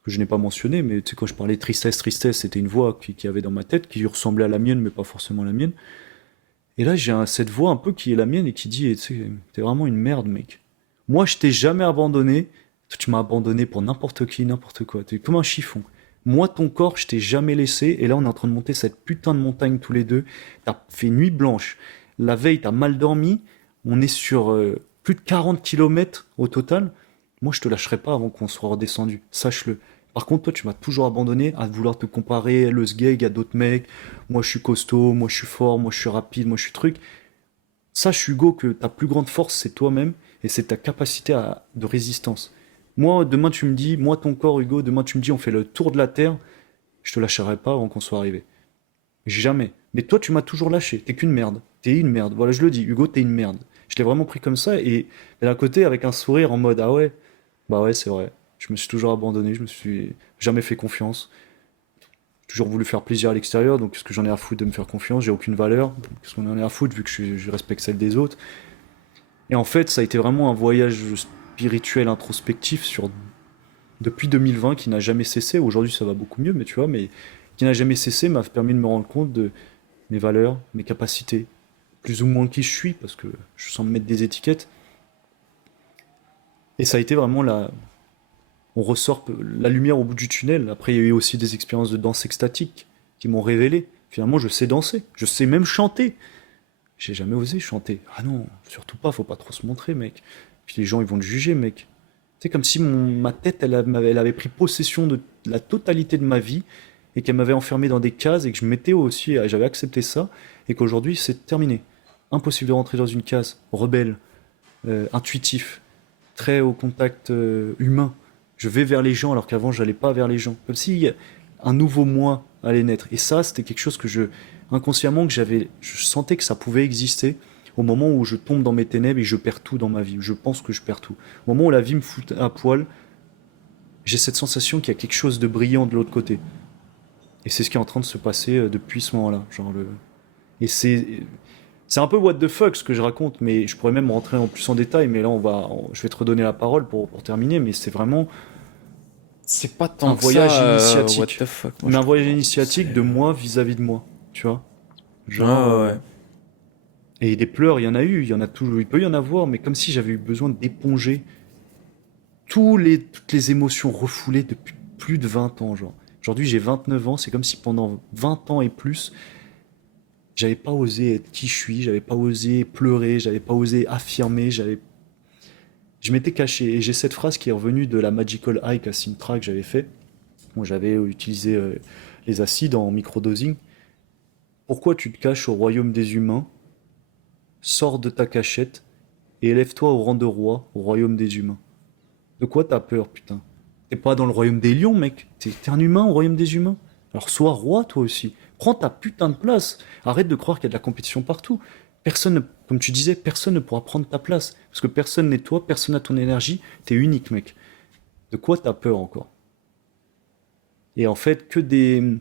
que je n'ai pas mentionné, mais tu sais, quand je parlais tristesse, tristesse, c'était une voix qui avait dans ma tête, qui ressemblait à la mienne, mais pas forcément la mienne. Et là, j'ai cette voix un peu qui est la mienne et qui dit, tu sais, t'es vraiment une merde, mec. Moi, je t'ai jamais abandonné. Toi, tu m'as abandonné pour n'importe qui, n'importe quoi. T'es comme un chiffon. Moi, ton corps, je t'ai jamais laissé. Et là, on est en train de monter cette putain de montagne tous les deux. T'as fait nuit blanche. la veille, t'as mal dormi, on est sur plus de 40 kilomètres au total. Moi, je te lâcherai pas avant qu'on soit redescendu, sache-le. Par contre, toi, tu m'as toujours abandonné à vouloir te comparer le sgeg à d'autres mecs. Moi, je suis costaud, moi, je suis fort, moi, je suis rapide, moi, je suis truc. Sache, Hugo, que ta plus grande force, c'est toi-même et c'est ta capacité de résistance. Moi, demain, tu me dis, moi, ton corps, Hugo, demain, tu me dis, on fait le tour de la Terre, je te lâcherai pas avant qu'on soit arrivé. Jamais. Mais toi, tu m'as toujours lâché. T'es qu'une merde. T'es une merde. Voilà, je le dis. Hugo, t'es une merde. Je l'ai vraiment pris comme ça et d'un côté, avec un sourire en mode, ah ouais, bah ouais, c'est vrai. Je me suis toujours abandonné, je me suis jamais fait confiance. J'ai toujours voulu faire plaisir à l'extérieur, donc qu'est-ce que j'en ai à foutre de me faire confiance? J'ai aucune valeur. Qu'est-ce qu'on en a à foutre vu que je respecte celle des autres? Et en fait, ça a été vraiment un voyage spirituel introspectif depuis 2020 qui n'a jamais cessé. Aujourd'hui, ça va beaucoup mieux, mais tu vois, mais qui n'a jamais cessé m'a permis de me rendre compte de mes valeurs, mes capacités, plus ou moins qui je suis, parce que je sens me mettre des étiquettes. Et ça a été vraiment on ressort la lumière au bout du tunnel. Après, il y a eu aussi des expériences de danse extatique qui m'ont révélé. Finalement, je sais danser, je sais même chanter. J'ai jamais osé chanter. Ah non, surtout pas, faut pas trop se montrer, mec. Puis les gens, ils vont te juger, mec. C'est comme si ma tête, elle avait pris possession de la totalité de ma vie et qu'elle m'avait enfermé dans des cases et que je m'étais aussi, j'avais accepté ça et qu'aujourd'hui, c'est terminé. Impossible de rentrer dans une case. Rebelle, intuitif, très au contact humain. Je vais vers les gens alors qu'avant, j'allais pas vers les gens. Comme si un nouveau moi allait naître. Et ça, c'était quelque chose que inconsciemment, je sentais que ça pouvait exister au moment où je tombe dans mes ténèbres et je perds tout dans ma vie. Je pense que je perds tout. Au moment où la vie me fout à poil, j'ai cette sensation qu'il y a quelque chose de brillant de l'autre côté. Et c'est ce qui est en train de se passer depuis ce moment-là. Et c'est un peu what the fuck ce que je raconte, mais je pourrais même rentrer en plus en détail, mais là je vais te redonner la parole pour terminer, mais c'est vraiment C'est pas un tant que voyage ça, what initiatique. the fuck, moi Mais je un trouve. voyage Hein. initiatique de C'est. moi vis-à-vis de moi, tu vois. Ouais, Genre, ouais, ouais. et des pleurs, il y en a eu, il y en a toujours, il peut y en avoir, mais comme si j'avais eu besoin d'éponger toutes les émotions refoulées depuis plus de 20 ans, genre. Aujourd'hui, j'ai 29 ans, c'est comme si pendant 20 ans et plus, j'avais pas osé être qui je suis, j'avais pas osé pleurer, j'avais pas osé affirmer, je m'étais caché. Et j'ai cette phrase qui est revenue de la Magical Hike à Sintra que j'avais fait. Bon, j'avais utilisé les acides en microdosing. Pourquoi tu te caches au royaume des humains? Sors de ta cachette et élève-toi au rang de roi au royaume des humains. De quoi t'as peur, putain? T'es pas dans le royaume des lions, mec. T'es un humain au royaume des humains. Alors sois roi, toi aussi. Prends ta putain de place. Arrête de croire qu'il y a de la compétition partout. Comme tu disais, personne ne pourra prendre ta place. Parce que personne n'est toi, personne n'a ton énergie. T'es unique, mec. De quoi t'as peur encore? Et en fait, Et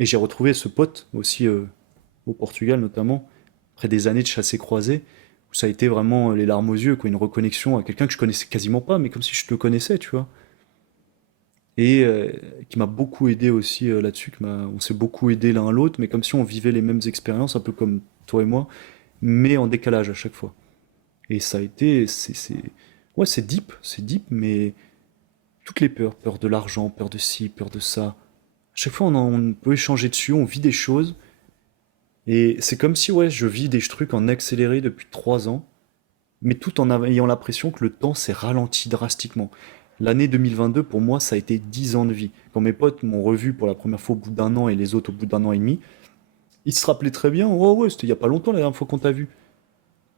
j'ai retrouvé ce pote aussi au Portugal notamment, après des années de chassé-croisé, où ça a été vraiment les larmes aux yeux, quoi, une reconnexion à quelqu'un que je connaissais quasiment pas, mais comme si je te connaissais, tu vois. Et qui m'a beaucoup aidé aussi là-dessus, on s'est beaucoup aidé l'un à l'autre, mais comme si on vivait les mêmes expériences, un peu comme toi et moi, mais en décalage à chaque fois. Et ça a été, ouais, c'est deep, mais toutes les peurs, peur de l'argent, peur de ci, peur de ça. À chaque fois, on peut échanger dessus, on vit des choses, et c'est comme si, ouais, je vis des trucs en accéléré depuis 3 ans, mais tout en ayant l'impression que le temps s'est ralenti drastiquement. L'année 2022, pour moi, ça a été 10 ans de vie. Quand mes potes m'ont revu pour la première fois au bout d'un an et les autres au bout d'un an et demi, ils se rappelaient très bien, oh ouais, c'était il y a pas longtemps la dernière fois qu'on t'a vu.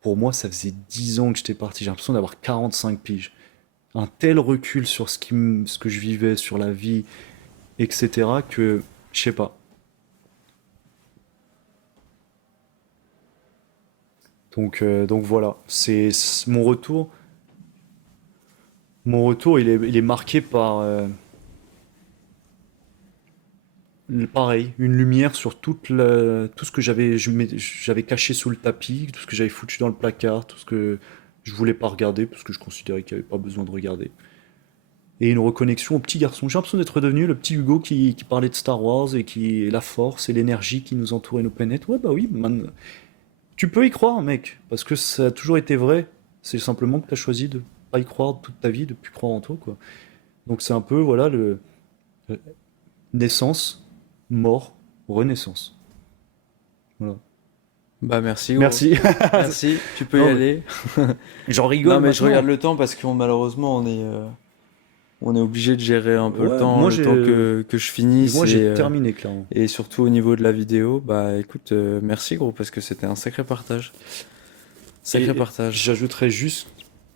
Pour moi, ça faisait 10 ans que j'étais parti, j'ai l'impression d'avoir 45 piges. Un tel recul sur ce que je vivais, sur la vie, etc., que, je sais pas. Donc voilà, mon retour. Mon retour, il est marqué par, pareil, une lumière sur tout ce que j'avais caché sous le tapis, tout ce que j'avais foutu dans le placard, tout ce que je voulais pas regarder parce que je considérais qu'il n'y avait pas besoin de regarder. Et une reconnexion au petit garçon. J'ai l'impression d'être devenu le petit Hugo qui parlait de Star Wars et qui est la force et l'énergie qui nous entoure et nos planètes. Ouais, bah oui, man. Tu peux y croire, mec, parce que ça a toujours été vrai. C'est simplement que tu as choisi de pas y croire toute ta vie, de plus croire en toi, quoi. Donc c'est un peu, voilà, le- naissance, mort, renaissance. Voilà. Bah merci gros. Merci. Merci, tu peux y Non, mais aller. j'en rigole Non mais je maintenant. regarde le temps parce que malheureusement on est obligé de gérer un peu Ouais, le temps que je finisse j'ai terminé clairement. et surtout au niveau de la vidéo, bah écoute, merci gros parce que c'était un sacré partage. Sacré Et partage. j'ajouterais juste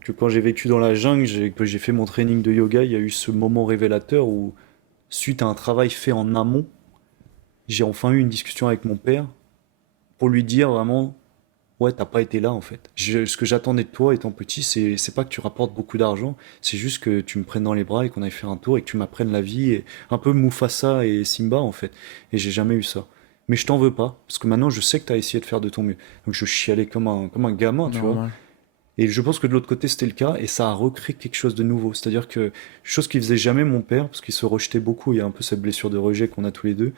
que quand j'ai vécu dans la jungle, que j'ai fait mon training de yoga, il y a eu ce moment révélateur où, suite à un travail fait en amont, j'ai enfin eu une discussion avec mon père pour lui dire vraiment, ouais, t'as pas été là en fait. Ce que j'attendais de toi étant petit, c'est pas que tu rapportes beaucoup d'argent, c'est juste que tu me prennes dans les bras et qu'on aille faire un tour et que tu m'apprennes la vie, et un peu Mufasa et Simba en fait. Et j'ai jamais eu ça. Mais je t'en veux pas, parce que maintenant je sais que t'as essayé de faire de ton mieux. Donc je chialais comme un gamin, tu vois. Normal. Et je pense que de l'autre côté c'était le cas, et ça a recréé quelque chose de nouveau. C'est-à-dire que, chose qu'il faisait jamais mon père, parce qu'il se rejetait beaucoup, il y a un peu cette blessure de rejet qu'on a tous les deux,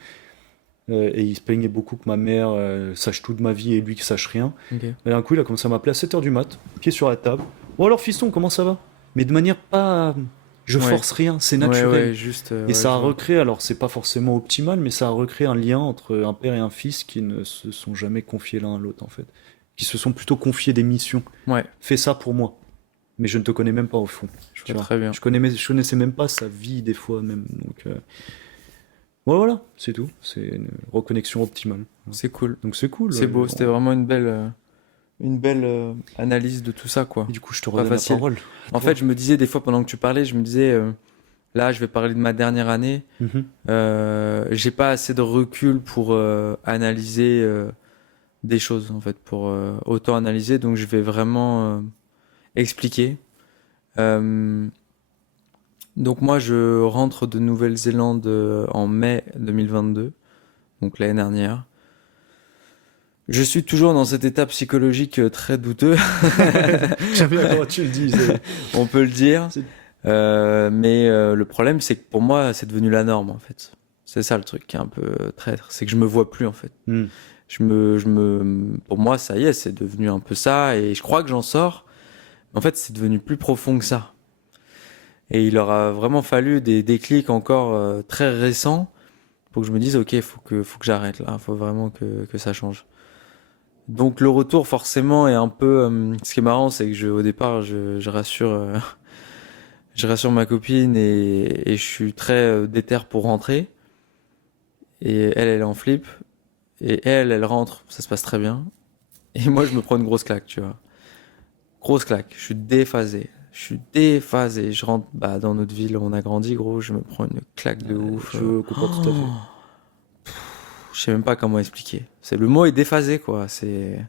et il se plaignait beaucoup que ma mère sache tout de ma vie et lui qui sache rien. Ok. Et d'un coup, il a commencé à m'appeler à 7h du mat, pied sur la table. Bon alors fiston, comment ça va? Mais de manière pas... Je Ouais. force rien, c'est Ouais, naturel. ouais, juste. Et Ouais, ça a je vois. recréé, alors c'est pas forcément optimal, mais ça a recréé un lien entre un père et un fils qui ne se sont jamais confiés l'un à l'autre en fait. Qui se sont plutôt confiés des missions. Ouais, Fais ça pour moi. Mais je ne te connais même pas au fond. je Tu vois vois. très bien. Je connaissais même pas sa vie des fois même. Donc ouais, voilà, c'est tout. C'est une reconnexion optimale. C'est cool. Donc c'est cool. C'est beau. C'était vraiment une belle analyse de tout ça, quoi. Et du coup, je te Pas redonne la facile. parole. En Toi. fait, je me disais des fois pendant que tu parlais, je me disais, là, je vais parler de ma dernière année. Mhm. J'ai pas assez de recul pour analyser des choses, en fait, pour auto-analyser. Donc, je vais vraiment expliquer. Euh, donc, moi, je rentre de Nouvelle-Zélande en mai 2022, donc l'année dernière. Je suis toujours dans cet état psychologique très douteux, J'aime bien comment tu le dis. on peut le dire. C'est- Mais le problème, c'est que pour moi, c'est devenu la norme, en fait. C'est ça le truc qui est un peu traître, c'est que je me vois plus, en fait. Hmm. Pour moi, ça y est, c'est devenu un peu ça, et je crois que j'en sors. En fait, c'est devenu plus profond que ça. Et il aura vraiment fallu des déclics encore très récents pour que je me dise, ok, faut que j'arrête là, faut vraiment que ça change. Donc le retour forcément est un peu. Ce qui est marrant, c'est que au départ, je rassure, je rassure ma copine et je suis très déter pour rentrer. Et elle est en flip. Et elle rentre, ça se passe très bien. Et moi, je me prends une grosse claque, tu vois. Grosse claque. Je suis déphasé. Je suis déphasé. Je rentre dans notre ville où on a grandi, gros. Je me prends une claque de ouf. Je comprends tout à fait. Je sais même pas comment expliquer. Le mot est déphasé, quoi. C'est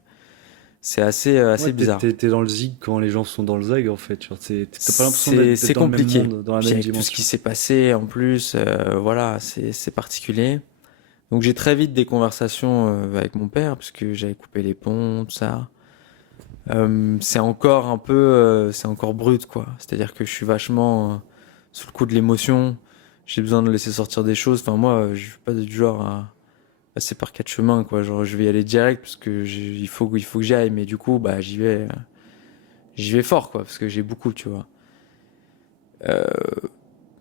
assez Ouais, bizarre. t'es dans le zig quand les gens sont dans le zag en fait. Genre, t'as pas l'impression d'être C'est dans le même compliqué. monde, dans la Puis même avec tout ce qui dimension. s'est passé en plus, voilà, c'est particulier. Donc j'ai très vite des conversations avec mon père parce que j'avais coupé les ponts, tout ça. C'est encore un peu, c'est encore brut quoi. C'est-à-dire que je suis vachement sous le coup de l'émotion. J'ai besoin de laisser sortir des choses. Enfin moi, je suis pas du genre à passer par quatre chemins quoi. Genre je vais y aller direct parce que il faut que j'y aille. Mais du coup, bah j'y vais fort quoi parce que j'ai beaucoup, tu vois. Euh,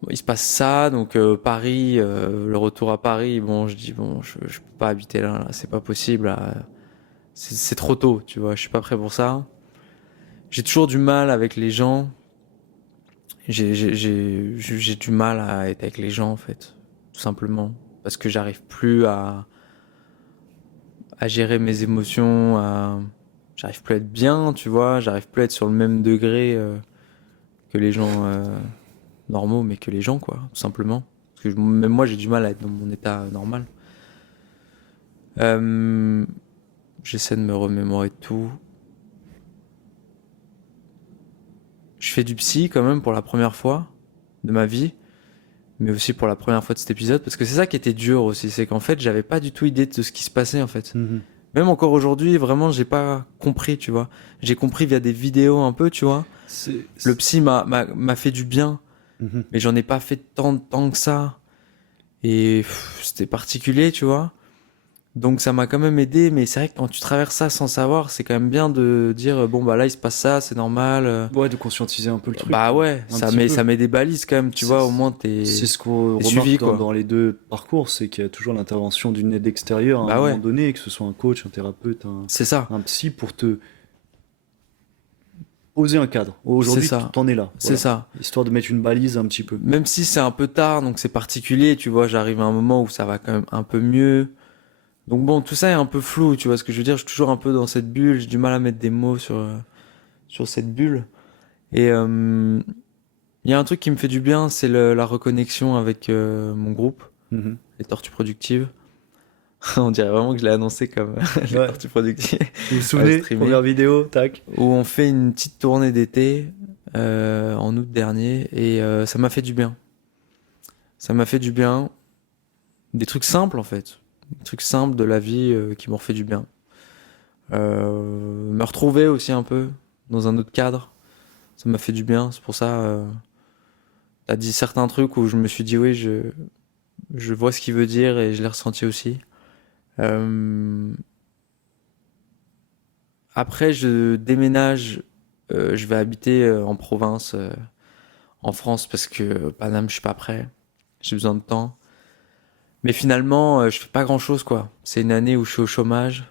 Bon, il se passe ça, donc Paris, le retour à Paris, bon, je dis bon, je peux pas habiter là, c'est pas possible, là. C'est trop tôt, tu vois, je suis pas prêt pour ça. J'ai toujours du mal avec les gens. J'ai du mal à être avec les gens en fait, tout simplement, parce que j'arrive plus à gérer mes émotions, j'arrive plus à être bien, tu vois, j'arrive plus à être sur le même degré que les gens normaux, mais que les gens, quoi, tout simplement. Parce que même moi, j'ai du mal à être dans mon état normal. Euh, J'essaie de me remémorer tout. Je fais du psy quand même pour la première fois de ma vie, mais aussi pour la première fois de cet épisode, parce que c'est ça qui était dur aussi, c'est qu'en fait, j'avais pas du tout idée de ce qui se passait en fait. Mhm. Même encore aujourd'hui, vraiment, j'ai pas compris, tu vois. J'ai compris via des vidéos un peu, tu vois. Le psy m'a fait du bien, Mhm. mais j'en ai pas fait tant que ça. Et c'était particulier, tu vois. Donc ça m'a quand même aidé, mais c'est vrai que quand tu traverses ça sans savoir, c'est quand même bien de dire bon bah là il se passe ça, c'est normal. Ouais, de conscientiser un peu le truc, Bah quoi. ouais, Un petit peu. ça met des balises quand même, tu C'est vois, au moins c'est ce qu'on t'es suivi remarque dans, quoi. dans les deux parcours, c'est qu'il y a toujours l'intervention d'une aide extérieure à un Bah moment ouais, donné, que ce soit un coach, un thérapeute, c'est ça, un psy, pour te poser un cadre. c'est Aujourd'hui, ça, t'en es là, c'est voilà. ça. Histoire de mettre une balise un petit peu. Même si c'est un peu tard, donc c'est particulier, tu vois, j'arrive à un moment où ça va quand même un peu mieux. Donc bon, tout ça est un peu flou, tu vois ce que je veux dire, je suis toujours un peu dans cette bulle, j'ai du mal à mettre des mots sur cette bulle. Et il y a un truc qui me fait du bien, c'est la reconnexion avec mon groupe, Mhm. les Tortues Productives. On dirait vraiment que je l'ai annoncé comme les Ouais. Tortues Productives Vous vous à souvenez, streamer, première vidéo, tac. où on fait une petite tournée d'été en août dernier, et ça m'a fait du bien. Ça m'a fait du bien. Des trucs simples en fait. Des trucs simples de la vie qui m'ont fait du bien. Me retrouver aussi un peu dans un autre cadre, ça m'a fait du bien. C'est pour ça, t'as dit certains trucs où je me suis dit oui, je vois ce qu'il veut dire et je l'ai ressenti aussi. Euh, Après, je déménage, je vais habiter en province, en France, parce que Paname, je suis pas prêt. J'ai besoin de temps. Mais finalement, je fais pas grand-chose, quoi. C'est une année où je suis au chômage.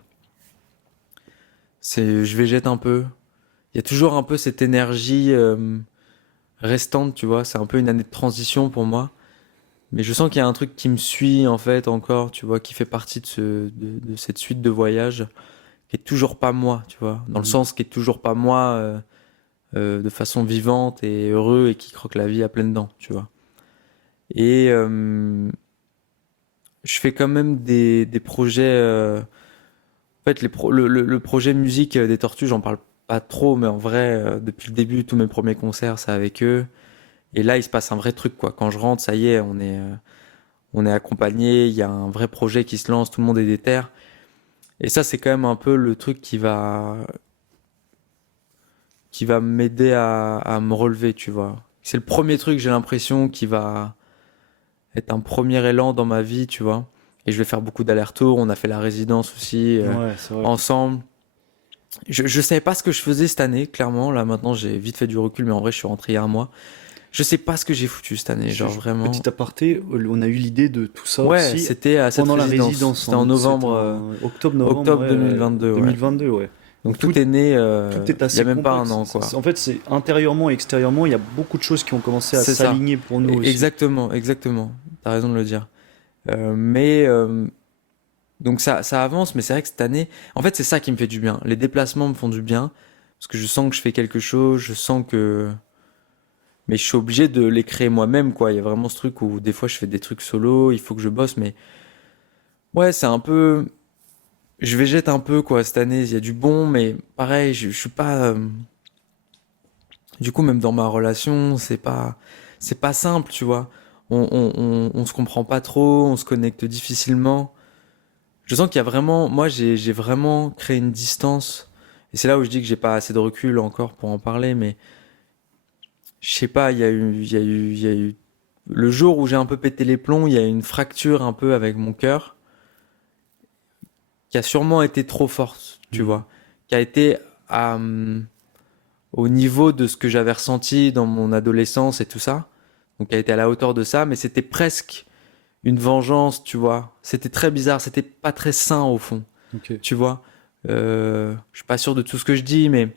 Je végète un peu. Il y a toujours un peu cette énergie restante, tu vois. C'est un peu une année de transition pour moi. Mais je sens qu'il y a un truc qui me suit, en fait, encore, tu vois, qui fait partie de cette suite de voyages, qui est toujours pas moi, tu vois. Dans le Mhm. sens qui est toujours pas moi de façon vivante et heureux et qui croque la vie à pleines dents, tu vois. Et je fais quand même des projets. En fait, le projet musique des Tortues, j'en parle pas trop, mais en vrai, depuis le début, tous mes premiers concerts, c'est avec eux. Et là, il se passe un vrai truc, quoi. Quand je rentre, ça y est, on est accompagné, il y a un vrai projet qui se lance, tout le monde est déter. Et ça, c'est quand même un peu le truc qui va m'aider à me relever, tu vois. C'est le premier truc, j'ai l'impression, qui va être un premier élan dans ma vie, tu vois. Et je vais faire beaucoup d'allers-retours. On a fait la résidence aussi Ouais, c'est vrai. ensemble. Je savais pas ce que je faisais cette année, clairement. Là, maintenant, j'ai vite fait du recul, mais en vrai, je suis rentré il y a un mois. Je sais pas ce que j'ai foutu cette année, genre vraiment. Petit aparté, on a eu l'idée de tout ça Ouais, aussi c'était à cette pendant la résidence. résidence. C'était en C'était novembre, en octobre-novembre, octobre ouais, 2022, ouais. 2022, ouais. Donc Donc tout, tout est né tout est il y a assez même pas un complexe. an, quoi. En fait, c'est intérieurement et extérieurement, il y a beaucoup de choses qui ont commencé à C'est ça. s'aligner pour nous aussi. Exactement, exactement. T'as raison de le dire. Mais donc ça avance, mais c'est vrai que cette année, en fait, c'est ça qui me fait du bien. Les déplacements me font du bien parce que je sens que je fais quelque chose, je sens que, mais je suis obligé de les créer moi-même, quoi. Il y a vraiment ce truc où des fois je fais des trucs solo, il faut que je bosse, mais ouais, c'est un peu, je végète un peu, quoi. Cette année, il y a du bon, mais pareil, je suis pas, du coup, même dans ma relation, c'est pas simple, tu vois. On se comprend pas trop, on se connecte difficilement. Je sens qu'il y a vraiment, moi j'ai vraiment créé une distance. Et c'est là où je dis que j'ai pas assez de recul encore pour en parler, mais je sais pas, il y a eu, le jour où j'ai un peu pété les plombs, il y a eu une fracture un peu avec mon cœur, qui a sûrement été trop forte, tu Mhm. vois, qui a été à, au niveau de ce que j'avais ressenti dans mon adolescence et tout ça, donc qui a été à la hauteur de ça, mais c'était presque une vengeance, tu vois. C'était très bizarre, c'était pas très sain au fond. Ok. Tu vois. Je suis pas sûr de tout ce que je dis, mais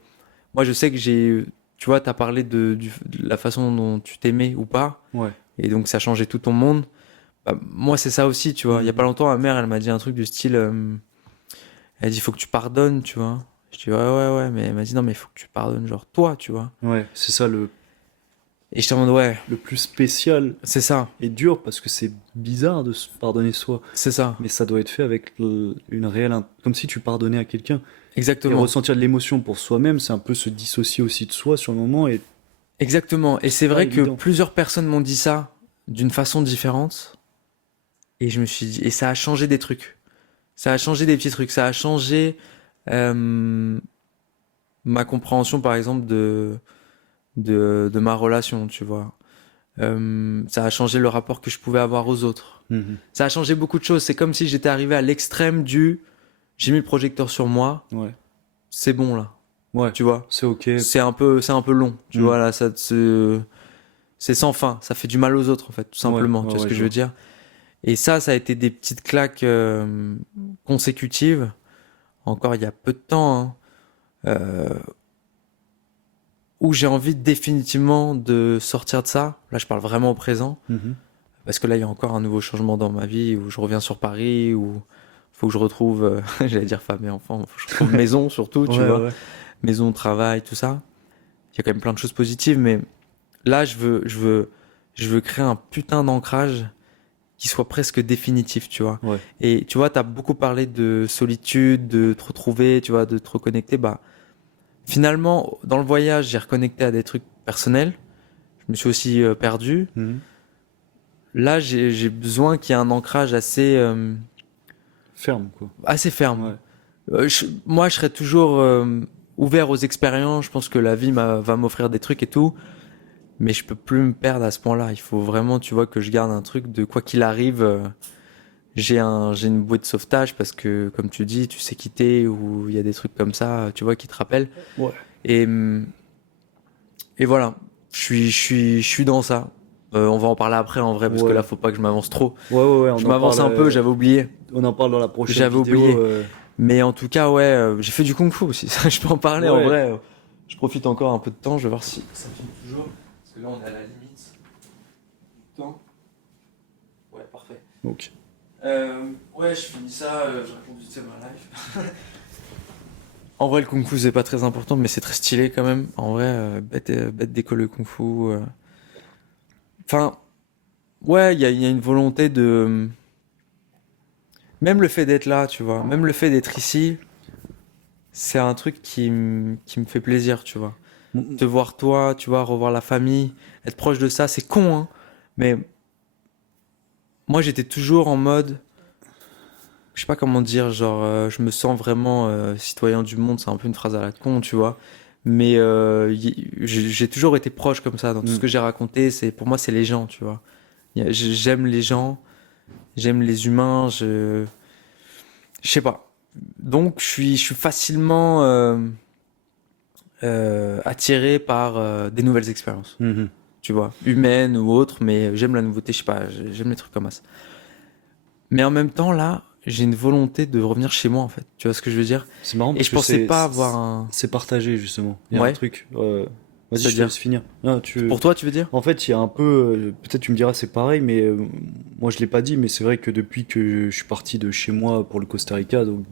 moi je sais que tu vois, t'as parlé de la façon dont tu t'aimais ou pas, Ouais. et donc ça changeait tout ton monde. Bah, moi c'est ça aussi, tu vois. Il y a pas Mhm. longtemps, ma mère, elle m'a dit un truc du style, elle dit faut que tu pardonnes, tu vois. Je dis ouais ouais ouais, mais elle m'a dit non mais faut que tu pardonnes genre toi, tu vois. Ouais, c'est ça Et je te demande ouais, le plus spécial c'est ça, et dur parce que c'est bizarre de se pardonner soi. c'est ça, Mais ça doit être fait avec une réelle. Comme si tu pardonnais à quelqu'un. Et exactement. ressentir de l'émotion pour soi-même, c'est un peu se dissocier aussi de soi sur le moment et Exactement. Et c'est pas vrai que évident. plusieurs personnes m'ont dit ça d'une façon différente. Et je me suis dit, et ça a changé des trucs. Ça a changé des petits trucs. Ça a changé euh, ma compréhension, par exemple, de ma relation, tu vois. Ça a changé le rapport que je pouvais avoir aux autres. Mhm. Ça a changé beaucoup de choses. C'est comme si j'étais arrivé à l'extrême du j'ai mis le projecteur sur moi, Ouais. c'est bon là, Ouais. tu vois. C'est ok. C'est un peu long, tu Mm. vois là, c'est sans fin. Ça fait du mal aux autres en fait, tout simplement. Ouais, Tu vois ce ouais, que je je veux vois. dire? Et ça a été des petites claques consécutives. Encore il y a peu de temps, hein, euh, où j'ai envie définitivement de sortir de ça. Là, je parle vraiment au présent. Mhm. Parce que là, il y a encore un nouveau changement dans ma vie où je reviens sur Paris, où faut que je retrouve, j'allais dire femme et enfant, faut que je retrouve maison surtout, tu Ouais, vois. ouais. Maison, travail, tout ça. Il y a quand même plein de choses positives, mais là, je veux créer un putain d'ancrage qui soit presque définitif, tu vois. Ouais. Et tu vois, t'as beaucoup parlé de solitude, de te retrouver, tu vois, de te reconnecter. Bah, finalement, dans le voyage, j'ai reconnecté à des trucs personnels. Je me suis aussi perdu. Mhm. Là, j'ai besoin qu'il y ait un ancrage Ferme, quoi. assez ferme. Ouais. Moi, je serai toujours ouvert aux expériences. Je pense que la vie va m'offrir des trucs et tout. Mais je peux plus me perdre à ce point-là. Il faut vraiment, tu vois, que je garde un truc de quoi qu'il arrive. J'ai une bouée de sauvetage parce que, comme tu dis, tu sais quitter ou il y a des trucs comme ça, tu vois, qui te rappellent. Ouais. Et, et voilà. Je suis dans ça. On va en parler après en vrai parce que là, Ouais. faut pas que je m'avance trop. Ouais, ouais, ouais, Je m'avance un peu, j'avais oublié. on en parle dans la prochaine J'avais vidéo. oublié. Mais en tout cas, ouais, j'ai fait du kung-fu aussi. Ça, je peux en parler en Ouais. vrai. Je profite encore un peu de temps. Je vais voir si ça filme toujours. Parce que là, on est à la limite du temps. Ouais, parfait. Ok. Ouais, je finis ça. Je raconte vite fait ma life. En vrai, le kung-fu, c'est pas très important, mais c'est très stylé quand même. En vrai, bête d'école le kung-fu. Enfin, ouais, il y a une volonté de. Même le fait d'être là, tu vois. Même le fait d'être ici. C'est un truc qui me fait plaisir, tu vois. Mm. Te voir toi, tu vois, revoir la famille, être proche de ça, c'est con, hein. Mais moi, j'étais toujours en mode, je sais pas comment dire, genre, je me sens vraiment citoyen du monde, c'est un peu une phrase à la con, tu vois. Mais j'ai toujours été proche comme ça dans tout ce Mm. que j'ai raconté. Pour moi, c'est les gens, tu vois. J'aime les gens, j'aime les humains, je sais pas. Donc, je suis facilement attiré par des nouvelles expériences, Mhm. tu vois, humaines ou autres, mais j'aime la nouveauté, je sais pas, j'aime les trucs comme ça. Mais en même temps, là, j'ai une volonté de revenir chez moi, en fait. Tu vois ce que je veux dire? C'est marrant Et parce je que pensais pas avoir un. c'est partagé justement. Il y a un Ouais, truc. Vas-y, je te c'est-à-dire. laisse finir. Non, Pour toi, tu veux dire? En fait, il y a un peu. Peut-être tu me diras c'est pareil, mais moi je l'ai pas dit, mais c'est vrai que depuis que je suis parti de chez moi pour le Costa Rica, donc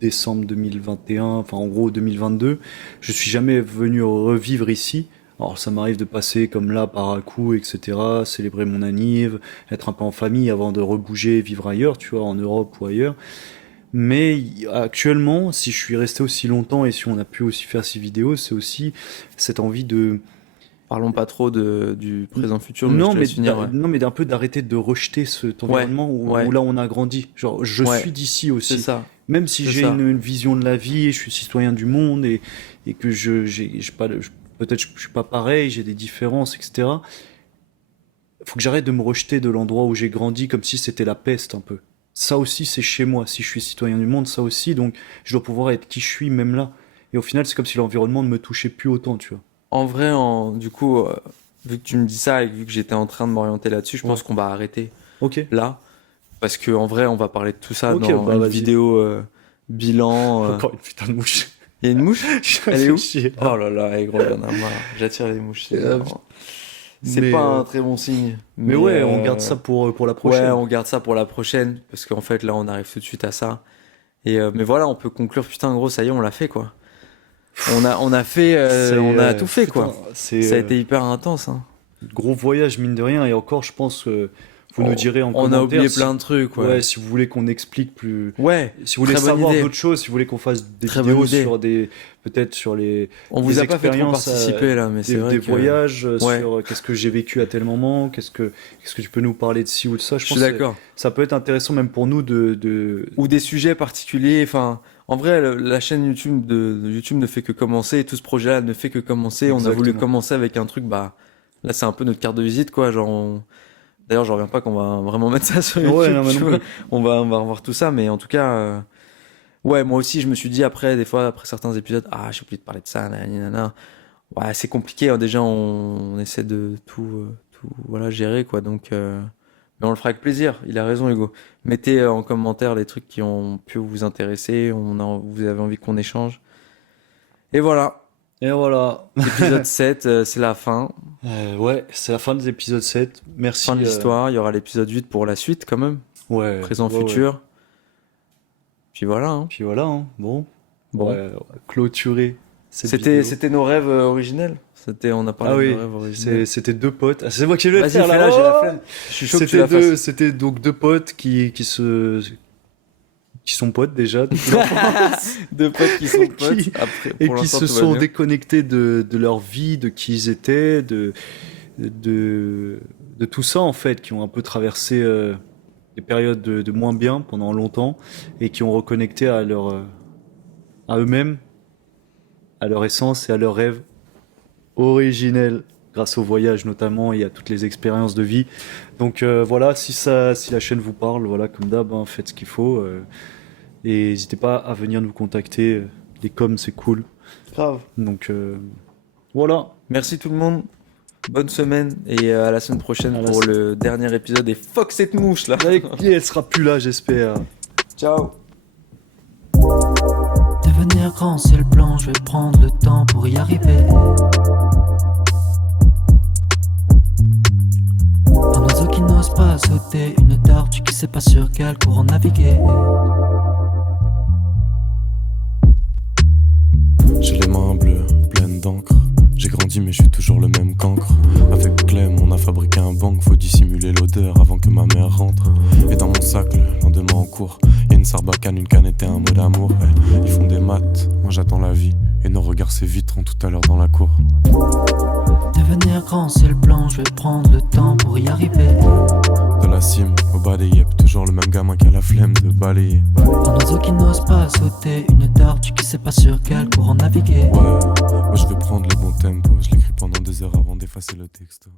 décembre 2021, enfin en gros 2022, je suis jamais venu revivre ici. Alors ça m'arrive de passer comme là par à coup, etc., célébrer mon anniv, être un peu en famille avant de rebouger, vivre ailleurs, tu vois, en Europe ou ailleurs. Mais actuellement, si je suis resté aussi longtemps et si on a pu aussi faire ces vidéos, c'est aussi cette envie de Parlons pas trop du présent-futur, mais je non, te laisse finir, ouais. non, mais d'un peu d'arrêter de rejeter cet Ouais, environnement où ouais, là on a grandi. Genre, je ouais, suis d'ici c'est aussi. ça, Même si c'est j'ai ça. une vision de la vie, je suis citoyen du monde et que j'ai pas, peut-être je suis pas pareil, j'ai des différences, etc. Faut que j'arrête de me rejeter de l'endroit où j'ai grandi comme si c'était la peste un peu. Ça aussi, c'est chez moi. Si je suis citoyen du monde, ça aussi, donc je dois pouvoir être qui je suis même là. Et au final, c'est comme si l'environnement ne me touchait plus autant, tu vois. En vrai, du coup, vu que tu me dis ça et vu que j'étais en train de m'orienter là-dessus, je Ouais. pense qu'on va arrêter Ok. là. Parce que en vrai, on va parler de tout ça Ok, dans bah une vas-y. vidéo bilan. Encore une putain de mouche. Il y a une mouche? Je Elle est où? réfléchis. Oh là là, gros, il y en a marre. J'attire les mouches, c'est Euh, énervant. C'est mais, pas euh, un très bon signe. mais ouais, on garde ça pour la Ouais, prochaine. on garde ça pour la prochaine. Parce qu'en fait, là, on arrive tout de suite à ça. Mais voilà, on peut conclure. Putain, gros, ça y est, on l'a fait, quoi. On a fait, on a tout fait, Putain, quoi. c'est Ça a été hyper intense, hein. gros voyage mine de rien. Et encore, je pense que vous nous direz en On a commentaire oublié si, plein de trucs, ouais. ouais, si vous voulez qu'on explique plus, Ouais, si vous voulez très bonne savoir idée. d'autres choses, si vous voulez qu'on fasse des Très bonne vidéos idée. sur peut-être sur On vous les a pas fait trop expériences, participer, là, mais c'est des vrai que... voyages, Ouais, sur qu'est-ce que j'ai vécu à tel moment, qu'est-ce que tu peux nous parler de ci ou de ça. je Je suis pense que d'accord. ça peut être intéressant même pour nous Ou des sujets particuliers. Enfin, en vrai, la chaîne YouTube de YouTube ne fait que commencer et tout ce projet-là ne fait que commencer. On a voulu exactement. commencer avec un truc, bah, Là, c'est un peu notre carte de visite, quoi. Genre, d'ailleurs, je reviens pas qu'on va vraiment mettre ça sur YouTube. Ouais, non, mais tu non vois. plus. On va revoir tout ça, mais en tout cas, ouais, moi aussi, je me suis dit après, des fois, après certains épisodes, ah, j'ai oublié de parler de ça, nanana. Ouais, c'est compliqué, hein. Déjà, on essaie de tout, voilà, gérer, quoi. Donc, mais on le fera avec plaisir. Il a raison, Hugo. Mettez en commentaire les trucs qui ont pu vous intéresser. Vous avez envie qu'on échange. Et voilà. Et voilà. Épisode 7, c'est la fin. Ouais, c'est la fin des épisodes 7. Merci. Fin de l'histoire. Il y aura l'épisode 8 pour la suite, quand même. Ouais. Présent, ouais, futur. ouais. Puis voilà, hein. Puis voilà, hein. Bon. Bon. Ouais, on va clôturer cette vidéo. C'était nos rêves originels. On a parlé Ah de oui, nos rêves originels. c'était deux potes. Ah, c'est moi qui vais le Vas-y, faire fais-la, là. j'ai la Oh flemme. Je suis chaud que tu la fasses. C'était donc deux potes qui sont potes déjà depuis l'enfance. Deux potes qui sont potes. Qui- Après, Et pour qui l'instant, se tout va sont bien. déconnectés de leur vie, de qui ils étaient, de tout ça en fait, qui ont un peu traversé des périodes de moins bien pendant longtemps et qui ont reconnecté à eux-mêmes, à leur essence et à leurs rêves originels grâce au voyage notamment et à toutes les expériences de vie. Donc voilà, si la chaîne vous parle, voilà, comme d'hab, hein, faites ce qu'il faut et n'hésitez pas à venir nous contacter. Les coms, c'est cool. Grave. Donc voilà. Merci tout le monde. Bonne semaine et à la semaine prochaine À la pour semaine. le dernier épisode. Et fuck cette mouche là. Elle sera plus là, j'espère. Ciao. Devenir grand c'est le plan, je vais prendre le temps pour y arriver. Un oiseau qui n'ose pas sauter, une tortue qui sait pas sur quel courant naviguer. J'ai les mains bleues, pleines d'encre. J'ai grandi mais je suis toujours le même cancre. Avec Clem on a fabriqué un bang. Faut dissimuler l'odeur avant que ma mère rentre. Et dans mon sac le lendemain en cours y'a une sarbacane, une canette et un mot d'amour. Ils font des maths, moi j'attends la vie. Et nos regards s'éviteront tout à l'heure dans la cour. Devenir grand c'est le plan, je vais prendre le temps pour y arriver. De la cime au bas des yep, toujours le même gamin qui a la flemme de balayer. Un oiseau qui n'ose pas sauter, une tortue qui sait pas sur quel courant naviguer. Ouais, moi je veux prendre les bons tempos. Je l'écris pendant des heures avant d'effacer le texte.